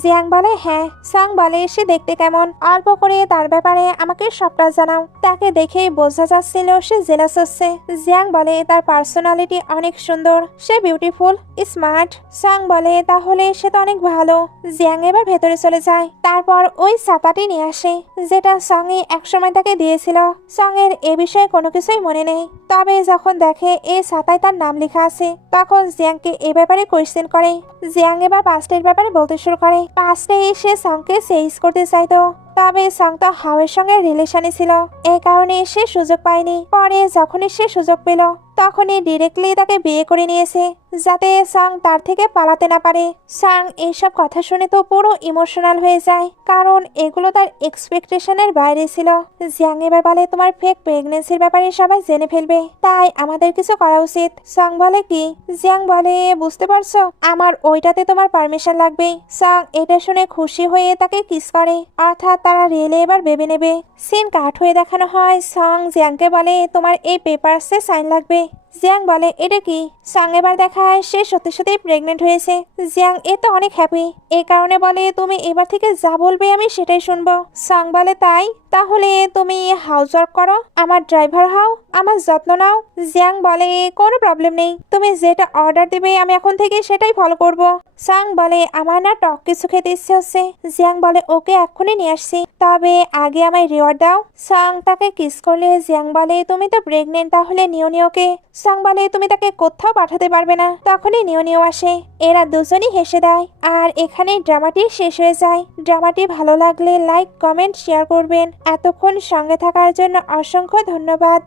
জিয়াং বলে হ্যাঁ। সং বলে সে দেখতে কেমন, অল্প করে তার ব্যাপারে আমাকে সবটা জানাও। তাকে দেখেই বোঝা যাচ্ছিল সে জেলাস হচ্ছে। জিয়াং বলে তার পার্সোনালিটি অনেক সুন্দর, সুন্দর, সে বিউটিফুল, স্মার্ট। সাং বলে তাহলে সে তো অনেক ভালো। জিয়াং এবার ভেতরে চলে যায়, তারপর ওই ছাতাটি নিয়ে আসে যেটা সঙ্গে একসময় তাকে দিয়েছিল। সঙ্গের এ বিষয়ে কোনো কিছুই মনে নেই, তবে যখন দেখে এই ছাতায় তার নাম লেখা আছে তখন জিয়াংকে এ ব্যাপারে কোয়েশ্চেন করে। জিয়াং এবার পাস্টের ব্যাপারে বলতে শুরু করে। পাস্টে সে সঙ্গকে চেঞ্জ করতে চাইতো, তবে সং তো হাওয়ের সঙ্গে রিলেশনে ছিল, এই কারণে সে সুযোগ পায়নি। পরে যখনই সে সুযোগ পেল তখনই ডিরেক্টলি তাকে বিয়ে করে নিয়েছে, যাতে সং তার থেকে পালাতে না পারে। সাং এইসব কথা শুনে তো পুরো ইমোশনাল হয়ে যায়, কারণ এগুলো তার এক্সপেকটেশনের বাইরে ছিল। জিয়াং এবার বলে তোমার ফেক প্রেগনেন্সির ব্যাপারে সবাই জেনে ফেলবে, তাই আমাদের কিছু করা উচিত। সং বলে কি? জিয়াং বলে বুঝতে পারছো, আমার ওইটাতে তোমার পারমিশন লাগবে। সং এটা শুনে খুশি হয়ে তাকে কিস করে, অর্থাৎ তারা রিয়েলে এবার ভেবে নেবে। সিন কাট হয়ে দেখানো হয় সং জিয়াংকে বলে তোমার এই পেপারসে সাইন লাগবে। জিয়াং বলে এটা কি? সং এবার দেখায় সে সত্যি সত্যি প্রেগনেন্ট হয়েছে। জিয়াং এ তো অনেক হ্যাপি, এই কারণে বলে তুমি এবার থেকে যা বলবে আমি সেটাই শুনবো। সং বলে তাই, তাহলে তুমি হাউস ওয়ার্ক করো, আমার ড্রাইভার হও, আমার যত্ন নাও। জিয়াং বলে কোনো প্রবলেম নেই, তুমি যেটা অর্ডার দিবে আমি এখন থেকে সেটাই ফলো করব। সং বলে আমার না টক কিছু খেতে ইচ্ছে হচ্ছে। জিয়াং বলে ওকে এক্ষুনি নিয়ে আসছি, তবে আগে আমায় রিওয়ার্ড দাও। সং তাকে কিস করলে জিয়াং বলে তুমি তো প্রেগনেন্ট, তাহলে নিওকে। সং বলে তুমি তাকে কোথাও পাঠাতে পারবে না। তখনই নিও আসে, এরা দুজনই হেসে দেয়, আর এখানে ড্রামাটি শেষ হয়ে যায়। ড্রামাটি ভালো লাগলে লাইক, কমেন্ট, শেয়ার করবেন। এতক্ষণ সঙ্গে থাকার জন্য অসংখ্য ধন্যবাদ।